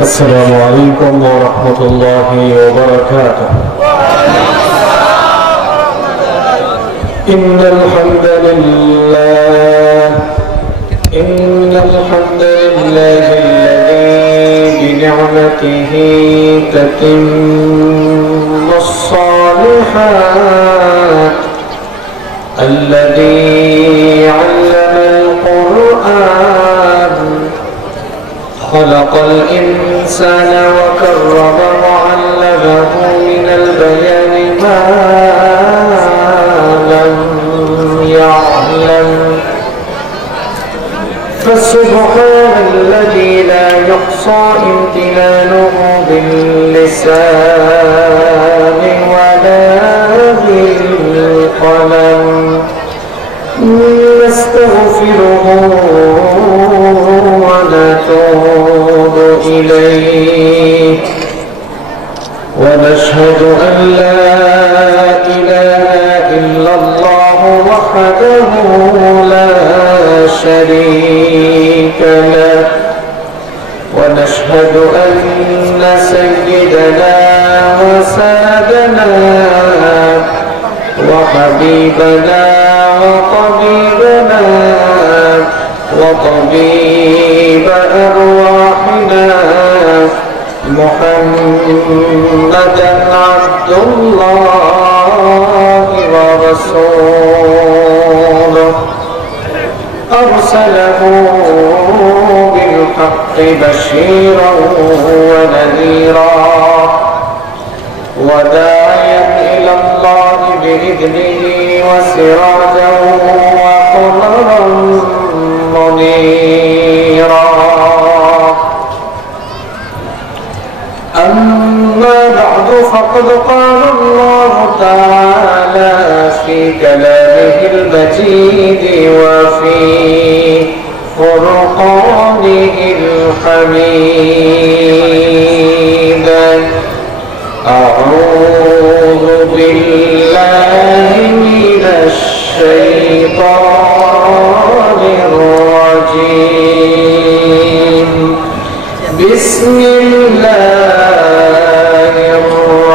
السلام عليكم ورحمة الله وبركاته. إن الحمد لله الذي بنعمته تتم الصالحات، الذي علم القرآن، خلق الإنسان وكرم وعلمه من البيان ما لم يعلم، فسبحان الذي لا يحصى امتنانه باللسان ولا بالقلم. نستغفره ونتوب إليه، ونشهد أن لا إله إلا الله وحده لا شريك له، ونشهد أن سيدنا وسادنا وحبيبنا وطبيبنا وطبيب أرواحنا محمدا عبد الله ورسوله، أرسله بالحق بشيرا ونذيرا، وداعيا إلى الله بإذنه وسراجا وقمرا منيرا. أما بعد، فقد قال الله تعالى في كلامه المجيد وفي فرقانه الحميد: أعوذ بالله من الشيطان الرجيم. بسم الله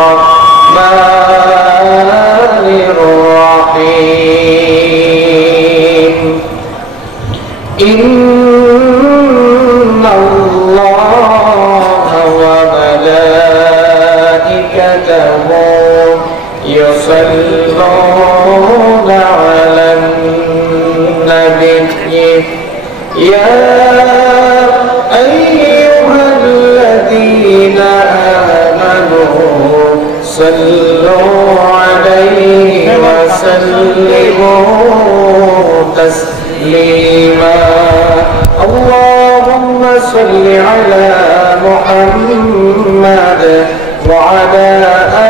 الرحمن الرحيم. إن الله وملائكته يصلون على النبي يا أيها الذين آمنوا صلوا عليه وسلموا تسليما. اللهم صل على محمد وعلى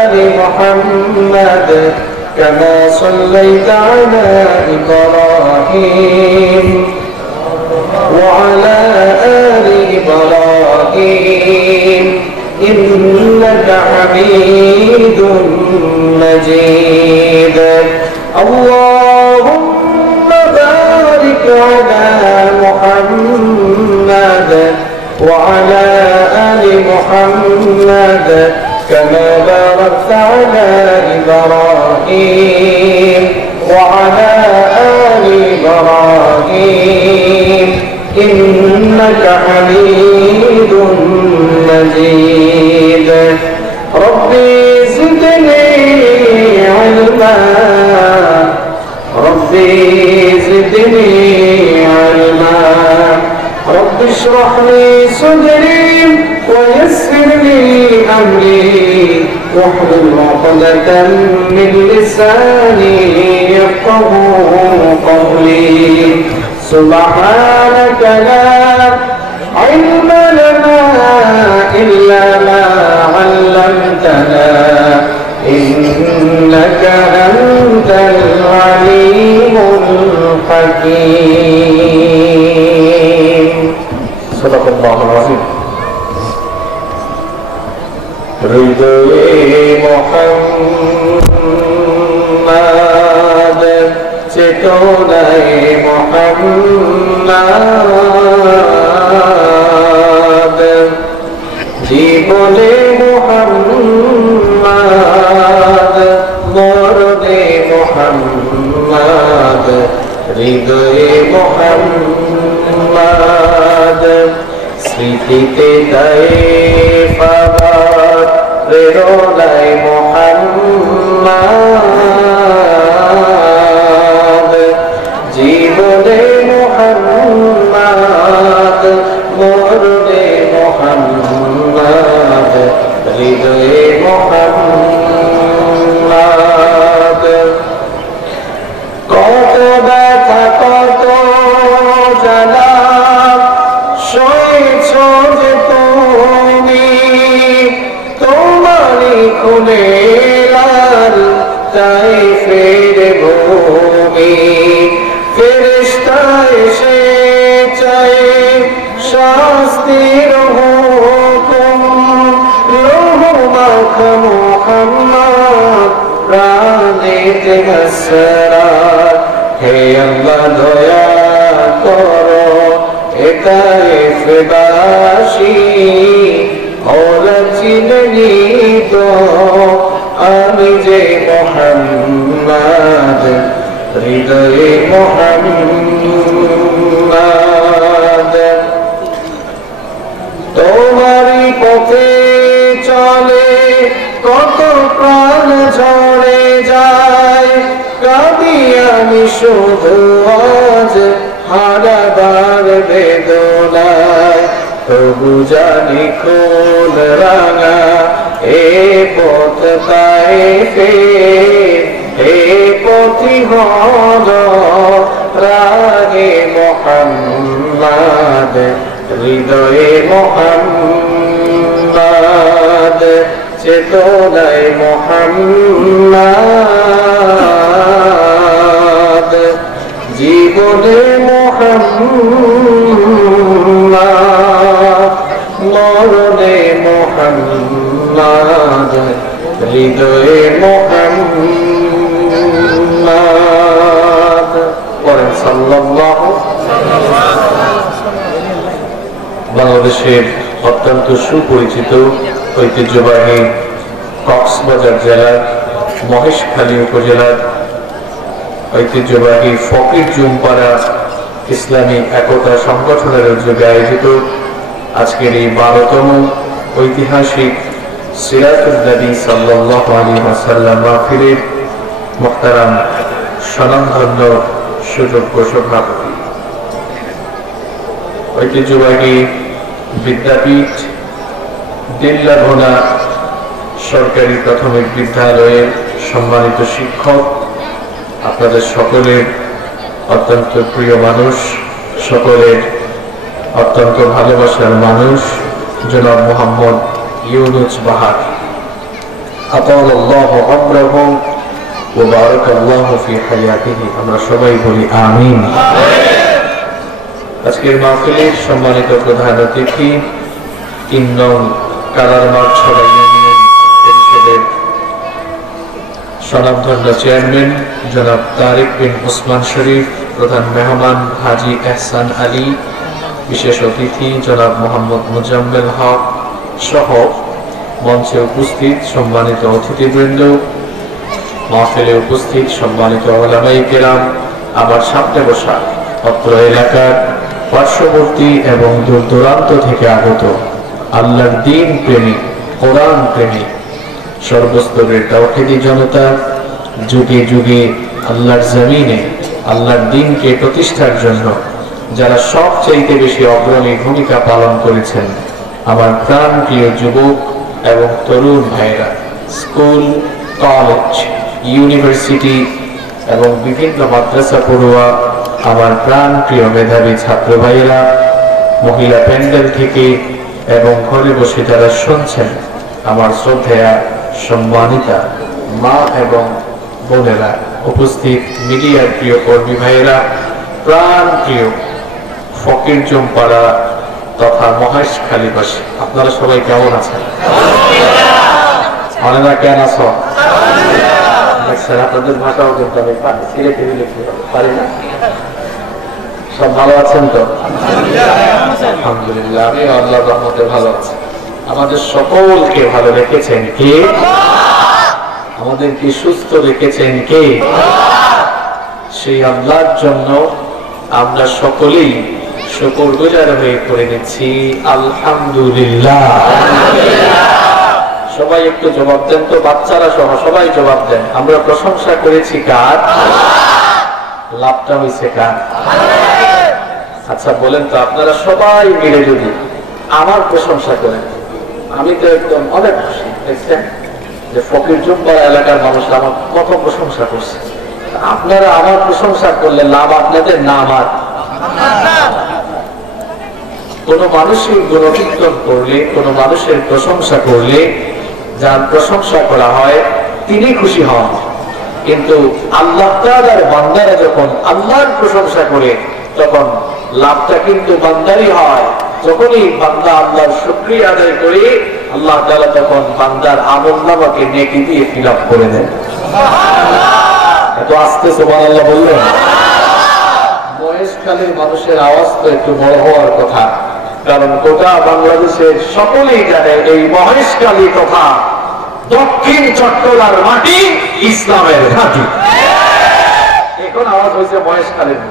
آل محمد كما صليت على إبراهيم وعلى آل إبراهيم إنك حميد مجيد. اللهم بارك على محمد وعلى آل محمد كما باركت على إبراهيم وعلى آل إبراهيم إنك حميد مجيد. ربي زدني علما، ربي زدني علما، رب اشرح لي صدري ويسر لي أمري واحلل عقدة من لساني يفقهوا قولي. سبحانك لا علم لنا إلا ما علمتنا إنك أنت العليم الحكيم. صدق الله العظيم. হৃদয়ে মোহাম্মদ চেতনায় মোহাম্মদ জীবনে মুহাম্মদ, মরণে মুহাম্মদ, হৃদয়ে মুহাম্মদ, স্মৃতিতে তায়েফ আবার, প্রেরণায় মুহাম্মদ, জীবনে মুহাম্মদ, মরণে মুহাম্মদ, হৃদয়ে মুহাম্মদ। কত ব্যথা কত জ্বালা সয়েছ যে তুমি, তোমারই খুনে লাল তায়েফের ভূমি। ফেরেশতা এসে চায় শাস্তির হুকুম, লৌহ মাখা মুহাম্মদ প্রাণেতে হাসরাত। হে আল্লাহ দয়া করো এ তায়েফবাসী, ওরা চিনেনি তো আমি যে মুহাম্মদ, হৃদয়ে মুহাম্মদ। তোমারই পথে চলে কত প্রাণ ঝরে যায়, কাঁদি আমি শুধু আজ হারাবার বেদনায়। তবু জানি কোন রাঙা এ পথ তায়েফের, হে পথি হল রাগে মুহাম্মদ, হৃদয়ে মুহাম্মদ, চেতনায় মুহাম্মদ, জীবনে মুহাম্মদ, মরণে মুহাম্মদ, হৃদয়ে মুহাম্মদ। পড়েন সাল্লাল্লাহু। বাংলাদেশের অত্যন্ত সুপরিচিত ঐতিহ্যবাহী কক্সবাজার জেলার মহেশখালী উপজেলার ঐতিহ্যবাহী ফকির জুমপাড়া ইসলামী একতা সংগঠনের উদ্যোগে আয়োজিত আজকের এই 12তম ঐতিহাসিক সিরাতুন নবী সাল্লাল্লাহু আলাইহি ওয়াসাল্লাম মাহফিলের মুহতারাম স্বনামধন্য সুযোগ্য সভাপতি, ঐতিহ্যবাহী বিদ্যাপীঠ দিল্লাভোনা সরকারি প্রাথমিক বিদ্যালয়ের সম্মানিত শিক্ষক, আপনাদের সকলের অত্যন্ত প্রিয় মানুষ, সকলের অত্যন্ত ভালোবাসার মানুষ জনাব মোহাম্মদ ইউনুস বাহার, আতাল্লাহু আমরাহু ওয়া বারাকাল্লাহু ফি হায়াতিহি। আমরা সবাই বলি আমিন। আজকের মাহফিলের সম্মানিত প্রধান অতিথি ৩ নং কালারমারছড়া ইউনিয়ন পরিষদের স্বনামধন্য চেয়ারম্যান জনাব তারেক বিন ওসমান শরীফ, প্রধান মেহমান হাজী এহসান আলী, বিশেষ অতিথি জনাব মোহাম্মদ মুজাম্মেল হক সহ মঞ্চে উপস্থিত সম্মানিত অতিথিবৃন্দ, মাহফিলে উপস্থিত সম্মানিত উলামায়ে কেরাম, আবার সামনে বসা অত্র এলাকার পার্শ্ববর্তী এবং দূর দূরান্ত থেকে আগত আল্লাহর দ্বীন প্রেমী, কোরআন প্রেমী সর্বস্তরের তাওহীদি জনতা, যুগে যুগে আল্লাহর জমিনে আল্লাহর দ্বীনকে প্রতিষ্ঠার জন্য যারা সবচাইতে বেশি অগ্রণী ভূমিকা পালন করেছেন, আমার প্রাণপ্রিয় যুবক এবং তরুণ ভাইরা, স্কুল, কলেজ, ইউনিভার্সিটি এবং বিভিন্ন মাদ্রাসা পড়ুয়া, আমার প্রাণপ্রিয় মেধাবী ছাত্র ভাইয়েরা, মহিলা প্যান্ডেল থেকে এবং ঘরে বসে যারা শুনছেন, আমার শ্রদ্ধেয়া সম্মানিতা মা এবং বোনেরা, উপস্থিত মিডিয়ার প্রিয় কর্মী ভাইয়েরা, প্রাণ প্রিয় ফকির জুমপাড়া তথা মহেশখালীবাসী, আপনারা সবাই কেমন আছেন? অনেরা কেন আছো? আপনাদের ভাষাও কিন্তু আমি সিলেটে লিখতে পারি না। সব ভালো আছেন তো? আলহামদুলিল্লাহ, আমি আল্লাহর রহমতে ভালো আছি। আমাদের সকলকে ভালো রেখেছেন কে? আমাদেরকে সুস্থ রেখেছেন কে? সেই আল্লাহর জন্য আমরা সকলেই শুকরগুজার হয়ে করে নিচ্ছি আলহামদুলিল্লাহ। সবাই একটু জবাব দেন তো, বাচ্চারা সহ সবাই জবাব দেন। আমরা প্রশংসা করেছি কার? লাভটা হয়েছে কার? আচ্ছা বলেন তো, আপনারা সবাই মিলে যদি আমার প্রশংসা করেন, আমি তো একদম অনেক খুশি। দেখছেন যে ফকির জুম্বার এলাকার মানুষ আমার কত প্রশংসা করছে। আপনারা আমার প্রশংসা করলে লাভ আপনাদের, না আমার। কোন মানুষের গুণকীর্তন করলে, কোন মানুষের প্রশংসা করলে, যার প্রশংসা করা হয় তিনি খুশি হন। কিন্তু আল্লাহ তাআলার বান্দারা যখন আল্লাহর প্রশংসা করে, তখন লাভটা কিন্তু বান্দারই হয়। যখনই বান্দা আল্লাহর শুকরিয়া আদায় করে, আল্লাহ তাআলা তখন বান্দার আমলনামাকে নেকি দিয়ে ফিল আপ করে দেন। এত আস্তে সুবহানাল্লাহ বললেন। মহেশখালীর মানুষের আওয়াজ তো একটু বড় হওয়ার কথা, কারণ গোটা বাংলাদেশের সকলেই জানে এই মহেশখালী তথা দক্ষিণ চট্টলার মাটি ইসলামের ঘাঁটি। এখন আওয়াজ হয়েছে মহেশখালীর।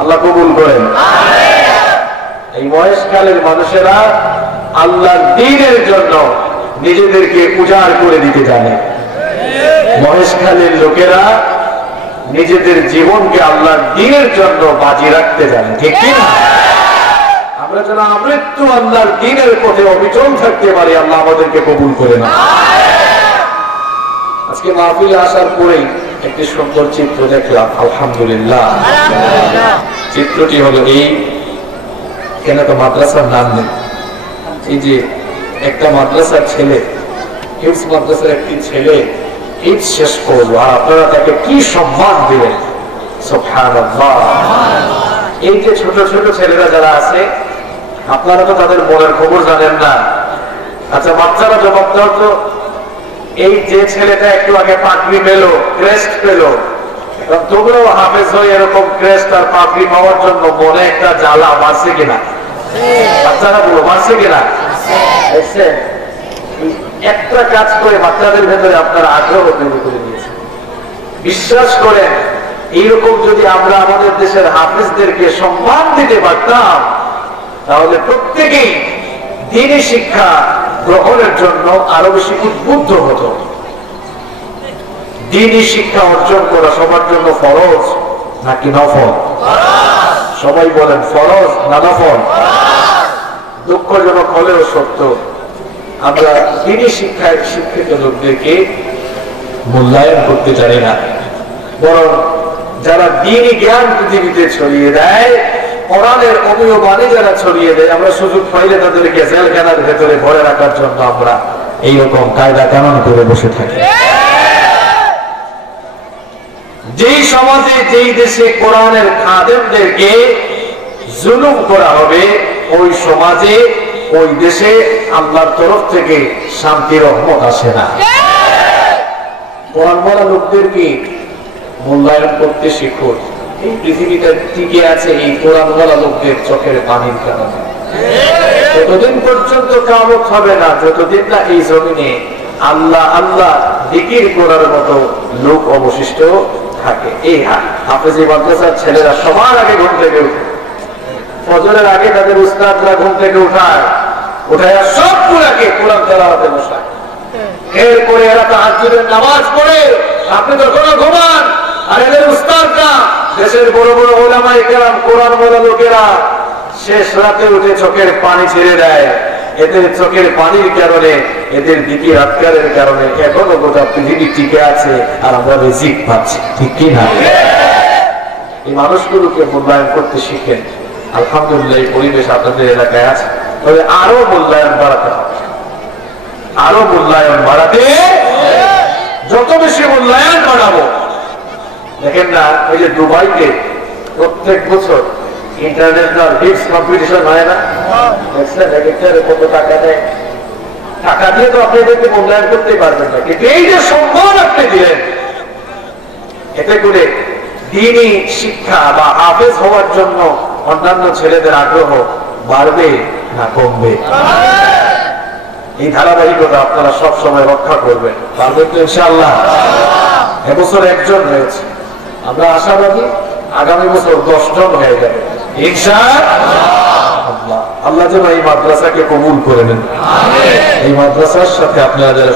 আল্লাহ কবুল করেন। এই মহেশখালীর মানুষেরা আল্লাহর দ্বীনের জন্য নিজেদেরকে উজাড় করে দিতে জানে। মহেশখালীর লোকেরা নিজেদের জীবনকে আল্লাহর দ্বীনের জন্য বাজি রাখতে জানে, ঠিক কি না? আমরা যেন আমৃত্যু আল্লাহর দ্বীনের পথে অবিচল থাকতে পারি, আল্লাহ আমাদেরকে কবুল করে না। আজকে মাহফিলে আসার পরেই একটি সুন্দর চিত্র দেখলাম, আলহামদুলিল্লাহ। চিত্রটি হলো এই, কেন তো মাদ্রাসার নাম নেই। এই যে একটা মাদ্রাসার ছেলে, হিফজ মাদ্রাসার একটি ছেলে হিফজ শেষ করলো, আর আপনারা তাকে কি সম্মান দিলেন, সুবহানাল্লাহ। এই যে ছোট ছোট ছেলেরা যারা আছে, আপনারা তো তাদের মনের খবর জানেন না। আচ্ছা বাচ্চারা জবাব দাও তো, এই যে ছেলেটা একটু আগে পাগড়ি পেল, ক্রেস্ট পেল, তোমরাও হাফেজ হয়ে এরকম ক্রেস্ট আর পাগড়ি পাওয়ার জন্য মনে একটা জ্বালা মারছে কিনা? বাচ্চারা বলো, মারছে কিনা? দেখছেন, একটা কাজ করে বাচ্চাদের ভেতরে আপনারা আগ্রহ তৈরি করে দিয়েছেন। বিশ্বাস করেন, এইরকম যদি আমরা আমাদের দেশের হাফেজদেরকে সম্মান দিতে পারতাম, তাহলে প্রত্যেকেই দ্বীনি শিক্ষা গ্রহণের জন্য আরো বেশি উদ্বুদ্ধ হতো। দ্বীনি শিক্ষা অর্জন করা সবার জন্য ফরজ নাকি নফল? সবাই বলেন ফরজ না নফল? দুঃখজনক হলেও সত্য, আমরা দ্বীনি শিক্ষায় শিক্ষিত লোকদেরকে মূল্যায়ন করতে জানি না। বরং যারা দ্বীনি জ্ঞান পৃথিবীতে ছড়িয়ে দেয়, কোরআনের অমীয় বাণী যারা ছড়িয়ে দেয়, আমরা সুযোগ পাইলে তাদেরকে জেলখানার ভেতরে ভরে রাখার জন্য আমরা এইরকম কায়দা কানুন করে বসে থাকি। যেই সমাজে, যেই দেশে কোরআনের খাদেমদেরকে জুলুম করা হবে, ওই সমাজে, ওই দেশে আল্লাহর তরফ থেকে শান্তি রহমত আসে না। কোরআনওয়ালা লোকদেরকে মূল্যায়ন করতে শিখুন। এই পৃথিবীটা টিকে আছে এই কোরআনওয়ালা লোকদের চোখের পানির কারণে। ততদিন পর্যন্ত কিয়ামত হবে না যতদিন না এই জমিনে আল্লাহ আল্লাহ জিকির করার মতো লোক অবশিষ্ট থাকে। এই হাফেজি মাদ্রাসার ছেলেরা সবার আগে ঘুম থেকে উঠে, ফজরের আগে তাদের উস্তাদরা ঘুম থেকে উঠায়, উঠায় সবগুলাকে কোরআন তেলাওয়াতে বসায়। এরপরে এরা তাহাজ্জুদের নামাজ পড়ে, আপনি তখন ঘুমান। আর এদের উস্তাদরা, দেশের বড় বড় উলামায়ে কেরাম, কোরআন বলা লোকেরা শেষ রাতে উঠে চোখের পানি ছেড়ে দেয়। এদের চোখের পানির কারণে, এদের দিকে আত্মারের কারণে এখনো গোটা পৃথিবী টিকে আছে, আর আমরা রিজিক পাচ্ছি, ঠিক কি না? এই মানুষগুলোকে মূল্যায়ন করতে শিখেন। আলহামদুলিল্লাহ এই পরিবেশ আপনাদের এলাকায় আছে, তবে আরো মূল্যায়ন বাড়াতে হবে। আরো মূল্যায়ন বাড়াতে, যত বেশি মূল্যায়ন বাড়াবো। দেখেন না, ওই যে দুবাইতে প্রত্যেক বছর ইন্টারন্যাশনাল হিপস কম্পিটিশন হয় না? দেখছেন কত টাকা দেয়? টাকা দিয়ে তো আপনি এদেরকে মূল্যায়ন করতে পারবেন না, কিন্তু এই যে সম্মান আপনি দিলেন, এতে করে দ্বীনি শিক্ষা বা হাফেজ হওয়ার জন্য অন্যান্য ছেলেদের আগ্রহ বাড়বে না কমবে? এই ধারাবাহিকতা আপনারা সব সময় রক্ষা করবেন, পারবেন তো ইনশাআল্লাহ? এবছর একজন হয়েছে, আমরা আশাবাদী আগামী বছর 10 জন হয়ে যাবে ইনশাআল্লাহ। আল্লাহ যেন এই মাদ্রাসাকে কবুল করে নেন। এই মাদ্রাসার সাথে আপনারা যারা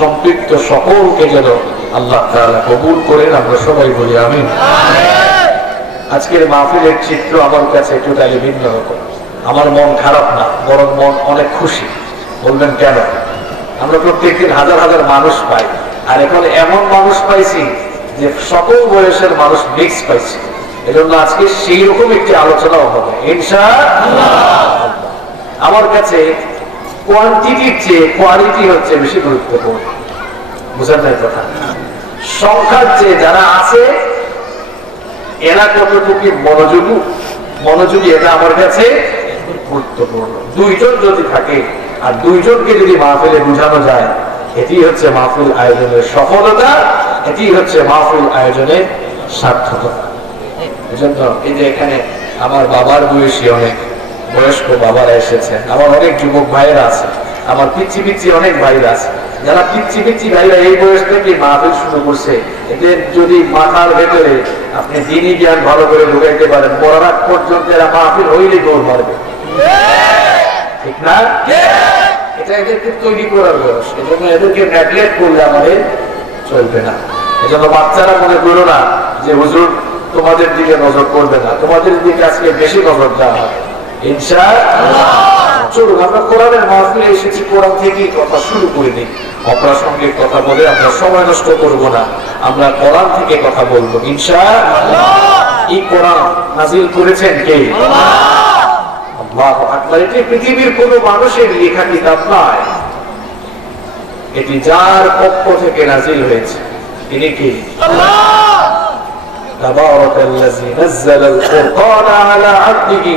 সম্পৃক্ত সকলকে যেন আল্লাহ তাআলা কবুল করেন, আমরা সবাই বলি আমিন। আজকের মাহফিলের চিত্র আমার কাছে টোটালি ভিন্ন রকম। আমার মন খারাপ না, বরং মন অনেক খুশি। বলবেন কেন? আমরা প্রত্যেকদিন হাজার হাজার মানুষ পাই, আর এখন এমন মানুষ পাইছি যে সকল বয়সের মানুষ মিক্স পাইছি। এজন্য আজকে সেই রকম একটি আলোচনাও হবে ইনশাআল্লাহ। আমার কাছে কোয়ান্টিটির চেয়ে কোয়ালিটি হচ্ছে বেশি গুরুত্বপূর্ণ। বুঝেন নাই কথা? সংখ্যার চেয়ে যারা আছে এরা কতটুকু মনোযোগী এটা আমার কাছে গুরুত্বপূর্ণ। 2 জন যদি থাকে আর 2 জনকে যদি মাহফিলে বুঝানো যায়, এটি হচ্ছে মাহফিল আয়োজনের সফলতা, এটি হচ্ছে মাহফিল আয়োজনের সার্থকতা। এজন্য এই যে এখানে আমার বাবার বয়সী অনেক বয়স্ক বাবারা এসেছেন, আমার অনেক যুবক ভাইরা আছে, আমার পিচ্ছি অনেক ভাইরা আছে। যারা পিচ্ছি ভাইরা এই বয়স থেকে মাহফিল শুরু করছে, এদের যদি মাথার ভেতরে আপনি দিনী জ্ঞান ভালো করে ঢুকাইতে পারেন, মরার পর্যন্ত এরা মাহফিল হইলে দৌড় মারবে, ঠিক না? এটা এদেরকে তৈরি করার বয়স। এজন্য এদেরকে নেগলেক্ট করলে আমাদের চলবে না। এজন্য বাচ্চারা মনে করো না যে হুজুর তোমাদের দিকে নজর করবে না, তোমাদের দিকে আজকে বেশি নজর দেওয়া হবে ইনশাআল্লাহ। চলুন আমরা কোরআনের মাহফিলে এসেছি, কোরআন থেকেই কথা শুরু করে দিই। অপ্রাসঙ্গিক কথা বলে আমরা সময় নষ্ট করব না, আমরা কোরআন থেকে কথা বলবো ইনশাআল্লাহ। এই কোরআন নাযিল করেছেন কে? আল্লাহু আকবার। এটি পৃথিবীর কোন মানুষের লেখা কিতাব নয়, এটি যার পক্ষ থেকে নাযিল হয়েছে তিনি কে? আল্লাহ। তাবারাকাল্লাযী নাযালাল ফুরকানা আলা আবদিহি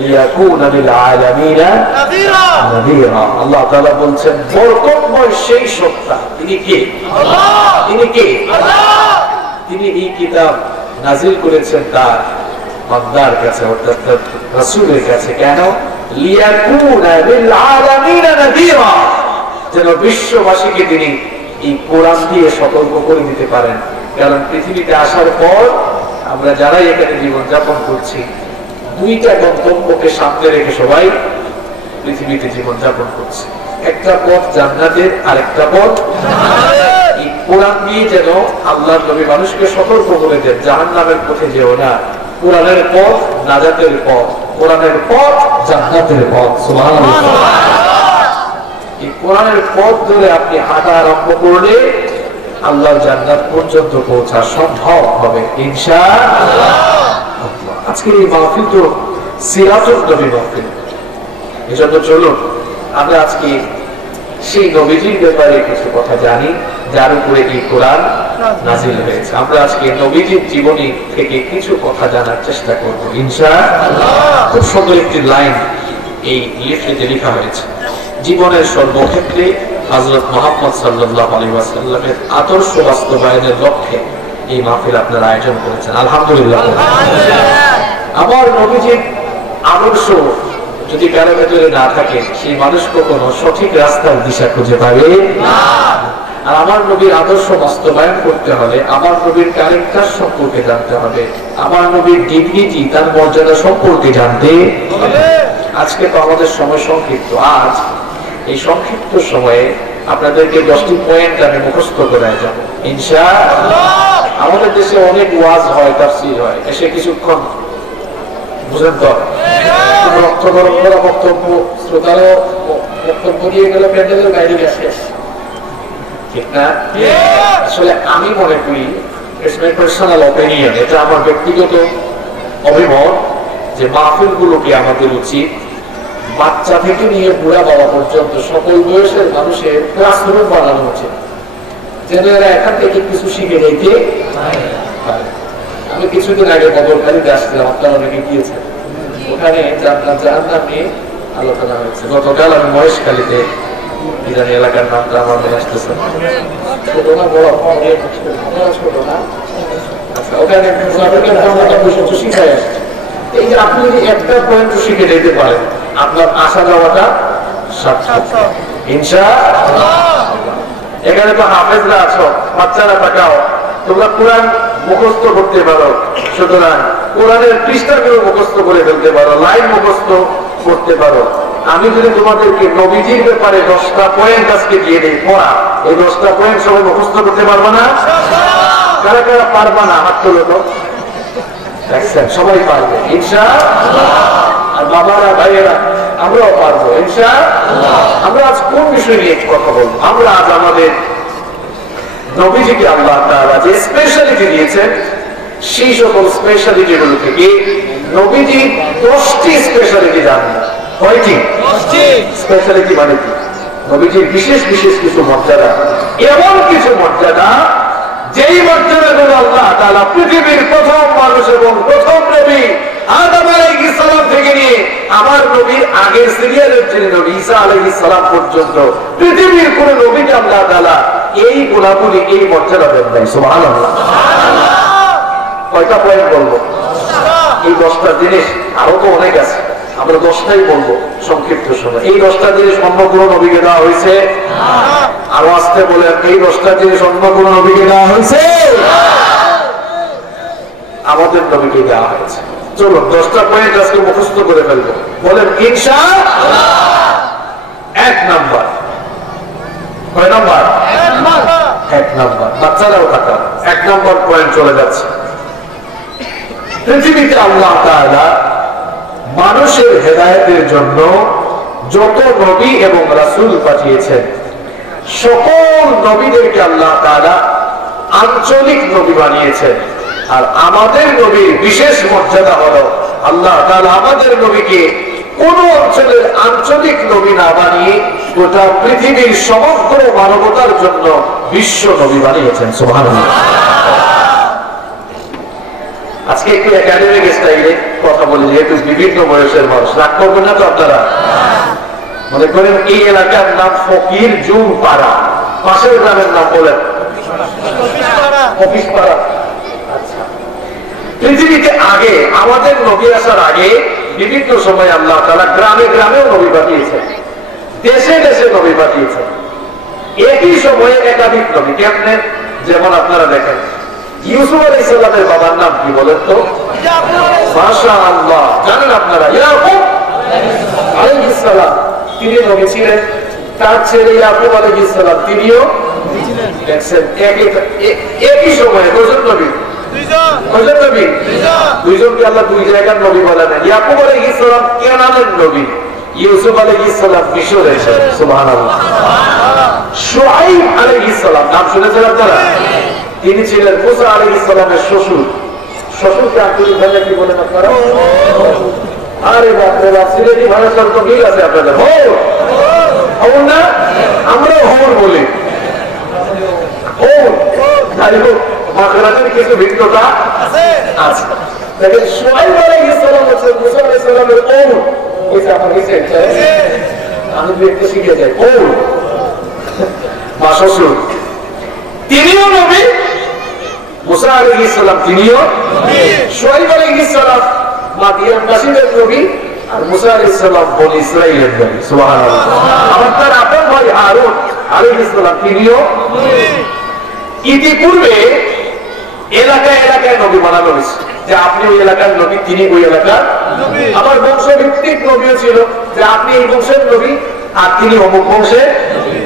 লিয়াকুনা লিল আলামিনা নাযীরা। আল্লাহ তাআলা বলছেন বরকতময় সেই সত্তা, তিনি কে? আল্লাহ। তিনি কে? আল্লাহ। তিনি এই কিতাব নাযিল করেছেন তার বান্দার কাছে, অর্থাৎ রাসূলের কাছে। কেন? লিয়াকুনা লিল আলামিনা নাযীরা, যেন বিশ্ববাসীকে তিনি এই কোরআন দিয়ে সতর্ক করে দিতে পারেন। কারণ পৃথিবীতে আসার পর আমরা যারাই এখানে জীবন যাপন করছি, 2টা গন্তব্যকে সামনে রেখে সবাই পৃথিবীতে জীবন যাপন করছে। একটা পথ জান্নাতের, আরেকটা পথ জাহান্নামের। এই কোরআন দিয়ে যেন আল্লাহর নবী মানুষকে সতর্ক করে দেন, জাহান্নামের পথে যেও না। কোরআনের পথ নাজাতের পথ, কোরআনের পথ জান্নাতের পথ। সুবহানাল্লাহ। এই কোরআনের পথ ধরে আপনি হাঁটা আরম্ভ করলে আল্লাহর জান্নাত পর্যন্ত পৌঁছা সম্ভব হবে ইনশাআল্লাহ। আজকের এই মাহফিল তো সিরাতুন নবী মাহফিল। এজন্য চলুন আমরা আজকে সেই নবীজির ব্যাপারে কিছু কথা জানি, যার উপরে এই কোরআন নাযিল হয়েছে। আমরা আজকে নবীজির জীবনী থেকে কিছু কথা জানার চেষ্টা করব ইনশাআল্লাহ। খুব সুন্দর একটি লাইন এই লিফলেটে লেখা হয়েছে, জীবনের সর্বক্ষেত্রে হযরত মুহাম্মদ সাল্লাল্লাহু আলাইহি ওয়াসাল্লামের আদর্শ বাস্তবায়নের লক্ষ্যে এই মাহফিল আপনারা আয়োজন করেছেন। আলহামদুলিল্লাহ। আমার নবীজির আদর্শ যদি কারো ভেতরে না থাকে, সেই মানুষ কখনো সঠিক রাস্তার দিশা খুঁজে পাবে না। আর আমার নবীর আদর্শ বাস্তবায়ন করতে হলে আমার নবীর ক্যারেক্টার সম্পর্কে জানতে হবে, আমার নবীর ডিগনিটি, তার মর্যাদা সম্পর্কে জানতে হবে। আজকে তো আমাদের সময় সংক্ষিপ্ত। আজ এই সংক্ষিপ্ত সময়ে আপনাদেরকে 10টি পয়েন্ট আমি মুখস্থ করায় যাব ইনশাআল্লাহ। আমাদের দেশে অনেক ওয়াজ হয়, তাফসীর হয়, এসে কিছুক্ষণ বুঝেন তো রক্ত গরম করা বক্তব্য, শ্রোতারও বক্তব্য দিয়ে গেল, প্যান্ডেলের বাইরে গেছে, ঠিক না? আসলে আমি মনে করি, ইটস মাই পার্সোনাল অপিনিয়ন, এটা আমার ব্যক্তিগত অভিমত, যে মাহফিল গুলোকে আমাদের উচিত বাচ্চা থেকে নিয়ে বুড়া বাবা পর্যন্ত সকল বয়সের মানুষের ক্লাসরুম বানানো উচিত, যেন এরা এখান থেকে কিছু শিখে যেতে পারে। আমি কিছুদিন আগে বদরখালীতে আসছিলাম, আপনারা অনেকে গিয়েছেন, ওখানে জান্নাত জাহান্নাম নিয়ে আলোচনা হয়েছে। গতকাল আমি মহেশখালীতে, ইরানি এলাকার নামটা আমার মনে আসতেছে, ছোট না বড় ছোট না, আচ্ছা ওখানে শিখাই আসছে। এই যে আপনি যদি একটা পয়েন্ট শিখে যেতে পারেন, আপনার আসা যাওয়াটা সার্থক ইনশাআল্লাহ। এখানে তো হাফেজরা আছো, বাচ্চারা তাকাও, তোমরা কোরআন মুখস্থ করতে পারো, সুতরাং কোরআনের পৃষ্ঠাগুলো মুখস্থ করে ফেলতে পারো, লাইন মুখস্থ করতে পারো। আমি যদি তোমাদেরকে নবীজির ব্যাপারে 10টা পয়েন্ট আজকে দিয়ে দিই পড়া, এই 10টা পয়েন্ট সবাই মুখস্থ করতে পারবো না? কারা কারা পারবা না হাত তোলো তো, দেখছেন সবাই পারবে ইনশাআল্লাহ। আর বাবারা ভাইয়েরা আমরাও পারবো ইনশাআল্লাহ। আমরা আজ কোন বিষয় নিয়ে কথা বলবো? আমরা আজ আমাদের নবীজিকে আল্লাহ তাআলা যে স্পেশালিটি দিয়েছেন, সেই সকল স্পেশালিটি গুলো থেকে নবীজি 10টি স্পেশালিটি জানেন। কয়টি? 10টি স্পেশালিটি। মানে কি? নবীজির বিশেষ বিশেষ কিছু মর্যাদা, এমন কিছু মর্যাদা যেই মর্যাদাগুলো আল্লাহ তাআলা পৃথিবীর প্রথম মানুষ এবং প্রথম নবী আদম আলাইহিস সালাম থেকে নিয়ে আমার নবীর আগের সিরিয়ালের যে নবী ঈসা আলাইহিস সালাম পর্যন্ত পৃথিবীর কোন নবীকে আল্লাহ তাআলা এই গুণাবলী, এই মর্যাদা দেন নাই। সুবহানাল্লাহ। কয়টা পয়েন্ট বলবো? এই 10টা জিনিস, আরো তো অনেক আছে, আমরা 10টাই বলবো সংক্ষিপ্ত সময়। এই 10টা জিনিস অন্য কোন নবীকে দেওয়া হয়েছে? আরো আসতে বলেন, এই 10টা জিনিস অন্য কোন নবীকে দেওয়া হয়েছে? আমাদের নবীকে দেওয়া হয়েছে। চলো 10টা পয়েন্ট আজকে মুখস্থ করে ফেলবো, বলেন ইনশাআল্লাহ। 1 নাম্বার। কয় নাম্বার? 1 নাম্বার। বাচ্চারাও থাকা 1 নাম্বার পয়েন্ট চলে যাচ্ছে। পৃথিবীতে আল্লাহ তাআলা মানুষের হেদায়েতের জন্য যত নবী এবং রাসূল পাঠিয়েছেন, সকল নবীদেরকে আল্লাহ তাআলা আঞ্চলিক নবী বানিয়েছেন। আর আমাদের নবীর বিশেষ মর্যাদা হলো আল্লাহ তাআলা আমাদের নবীকে কোন অঞ্চলের আঞ্চলিক নবী না বানিয়ে গোটা পৃথিবীর সমগ্র মানবতার জন্য বিশ্ব নবী বানিয়েছেন। সুবহানাল্লাহ। আজকে একটু একাডেমিক স্টাইলে কথা বলি, যেহেতু বিভিন্ন বয়সের মানুষ, রাগ করবেন না তো আপনারা? মনে করেন এই এলাকার নাম ফকির জুম পাড়া, পাশের গ্রামের নাম বলেন অফিস পাড়া। পৃথিবীতে আগে, আমাদের নবী আসার আগে বিভিন্ন সময় আল্লাহ তাআলা গ্রামে গ্রামেও নবী পাঠিয়েছেন, দেশে দেশে নবী পাঠিয়েছেন। একই সময়ে একাধিক নবী। কেমনে? যেমন আপনারা দেখেন, ইউসুফ আলাইহিস সালামের বাবার নাম কি বলেন তো? মাশাআল্লাহ, জানেন আপনারা? ইয়াকুব আলাইহিস সালাম, তিনি নবী ছিলেন। তার ছেলে ইয়াকুব আলাইহিস সালাম, তিনিও দেখছেন একই সময়ে দুজন নবী। দুইজনকে আল্লাহ দুই জায়গার নবী বলে না। ইয়াকুব আলাইহিস সালাম কেনানের নবী, ইউসুফ আলাইহিস সালাম মিশরের। সুবহানাল্লাহ। শুআইব আলাইহিস সালাম, নাম শুনেছেন আপনারা? তিনি ছিলেন মুসা আলাইহিস সালামের শ্বশুর। শ্বশুরকে আঞ্চলিক ভাষায় কি বলেন আপনারা? আরে বাপরে বাপ, সিলেটি ভাষার তো মিল আছে আপনাদের। হৌর না? আমরাও হৌর বলি। যাই হোক, মাখরাজের কিছু ভিন্নতা আছে। দেখেন শুআইব আলাইহিস সালাম হচ্ছে মুসা আলাইহিস সালামের ওর। ওইটা আমার কাছে আমি একটু শিখে যাই। ওর মা শ্বশুর, তিনিও নবী। মুসা আলাইহিস সালাম তিনিও নবী। শুআইব আলাইহিস সালাম মাদিয়ানবাসীদের নবী, আর মুসা আলাইহিস সালাম বনি ইসরাঈলের নবী। সুবহানাল্লাহ। আমার তার আপন ভাই হারুন আলাইহিস সালাম তিনিও নবী। ইতিপূর্বে এলাকায় এলাকায় নবী বানানো হয়েছে, যে আপনি ওই এলাকার নবী, তিনি ওই এলাকার নবী। আবার বংশভিত্তিক নবীও ছিল, যে আপনি এই বংশের নবী আর তিনি অমুক বংশের নবী।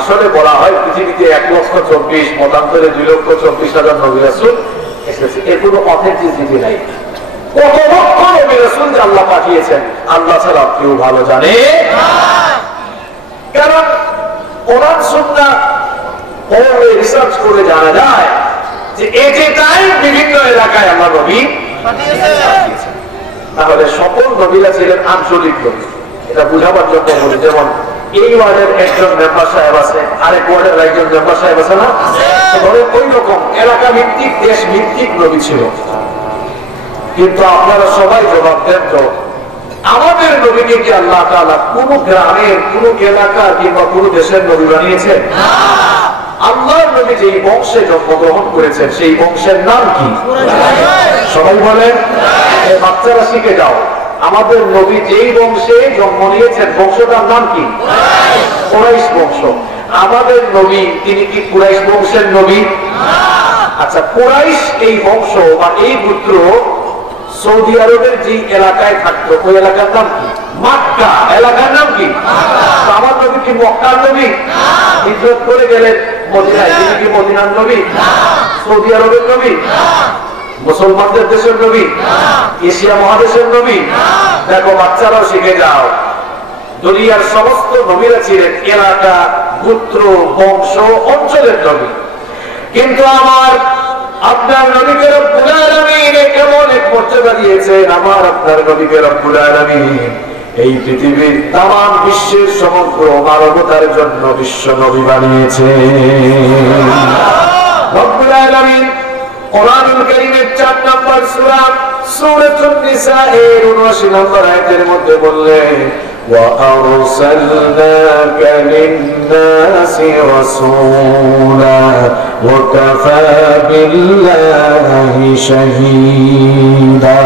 আসলে বলা হয় পৃথিবীতে 1,24,000, মতান্তরে 2,24,000 নবী রাসূল এসেছে। এর কোনো অথেন্টিসিটি নাই। কত লক্ষ নবী রাসূল যে আল্লাহ পাঠিয়েছেন, আল্লাহ ছাড়া কেউ ভালো জানে না। কারণ কোরআন সুন্নাহ রিসার্চ করে জানা যায় যে এট এ টাইম বিভিন্ন এলাকায় আল্লাহ নবী পাঠিয়েছেন। তাহলে সকল নবীরা ছিলেন আঞ্চলিক নবী, এটা বুঝাবার জন্য বলি। যেমন এই ওয়ার্ডের একজন মেম্বার সাহেব আছে, আরেক ওয়ার্ডের একজন মেম্বার সাহেব আছে না? ধরেন ওই রকম এলাকা ভিত্তিক, দেশ ভিত্তিক নবী ছিল। কিন্তু আপনারা সবাই জবাব দেন, তো আমাদের নবীকে কি আল্লাহ তাআলা কোন গ্রামের, কোন এলাকার কিংবা কোন দেশের নবী বানিয়েছেন? আল্লাহর নবী যেই বংশে জন্মগ্রহণ করেছেন, সেই বংশের নাম কি? সবাই বলেন। বাচ্চারা শিখে যাও, আমাদের নবী যেই বংশে জন্ম নিয়েছেন বংশটার নাম কি? কুরাইশ বংশ। আমাদের নবী তিনি কি কুরাইশ বংশের নবী? আচ্ছা, কুরাইশ এই বংশ বা এই পুত্র সৌদি আরবের যে এলাকায় থাকতো ওই এলাকার নাম কি? মক্কা। এলাকার নাম কি? আমার নবী কি মক্কার নবী? হিজরত করে গেলেন মদিনায়, তিনি কি মদিনার নবী? সৌদি আরবের নবী? মুসলমানদের দেশের নবী? এশিয়া মহাদেশের নবী? দেখো বাচ্চারাও শিখে যাও, দুনিয়ার সমস্ত নবীরা ছিলেন এলাকা, পুত্র, বংশ, অঞ্চলের নবী। কিন্তু আমার আপনার নবীকে রব্বুল আলামিন কেমন এক মর্যাদা দিয়েছেন, আমার আপনার নবীকে রব্বুল আলামিন এই পৃথিবীর তামাম বিশ্বের সমগ্র মানবতার জন্য বিশ্ব নবী বানিয়েছেন রব্বুল আলামিন। কোরআনুল কারীমের 4 নম্বর সূরা সূরাতুন নিসা এর 79 নম্বর আয়াতের মধ্যে বললেন, وَأَرْسَلْنَاكَ لِلنَّاسِ رَسُولًا وَكَفَى بِاللَّهِ شَهِيدًا।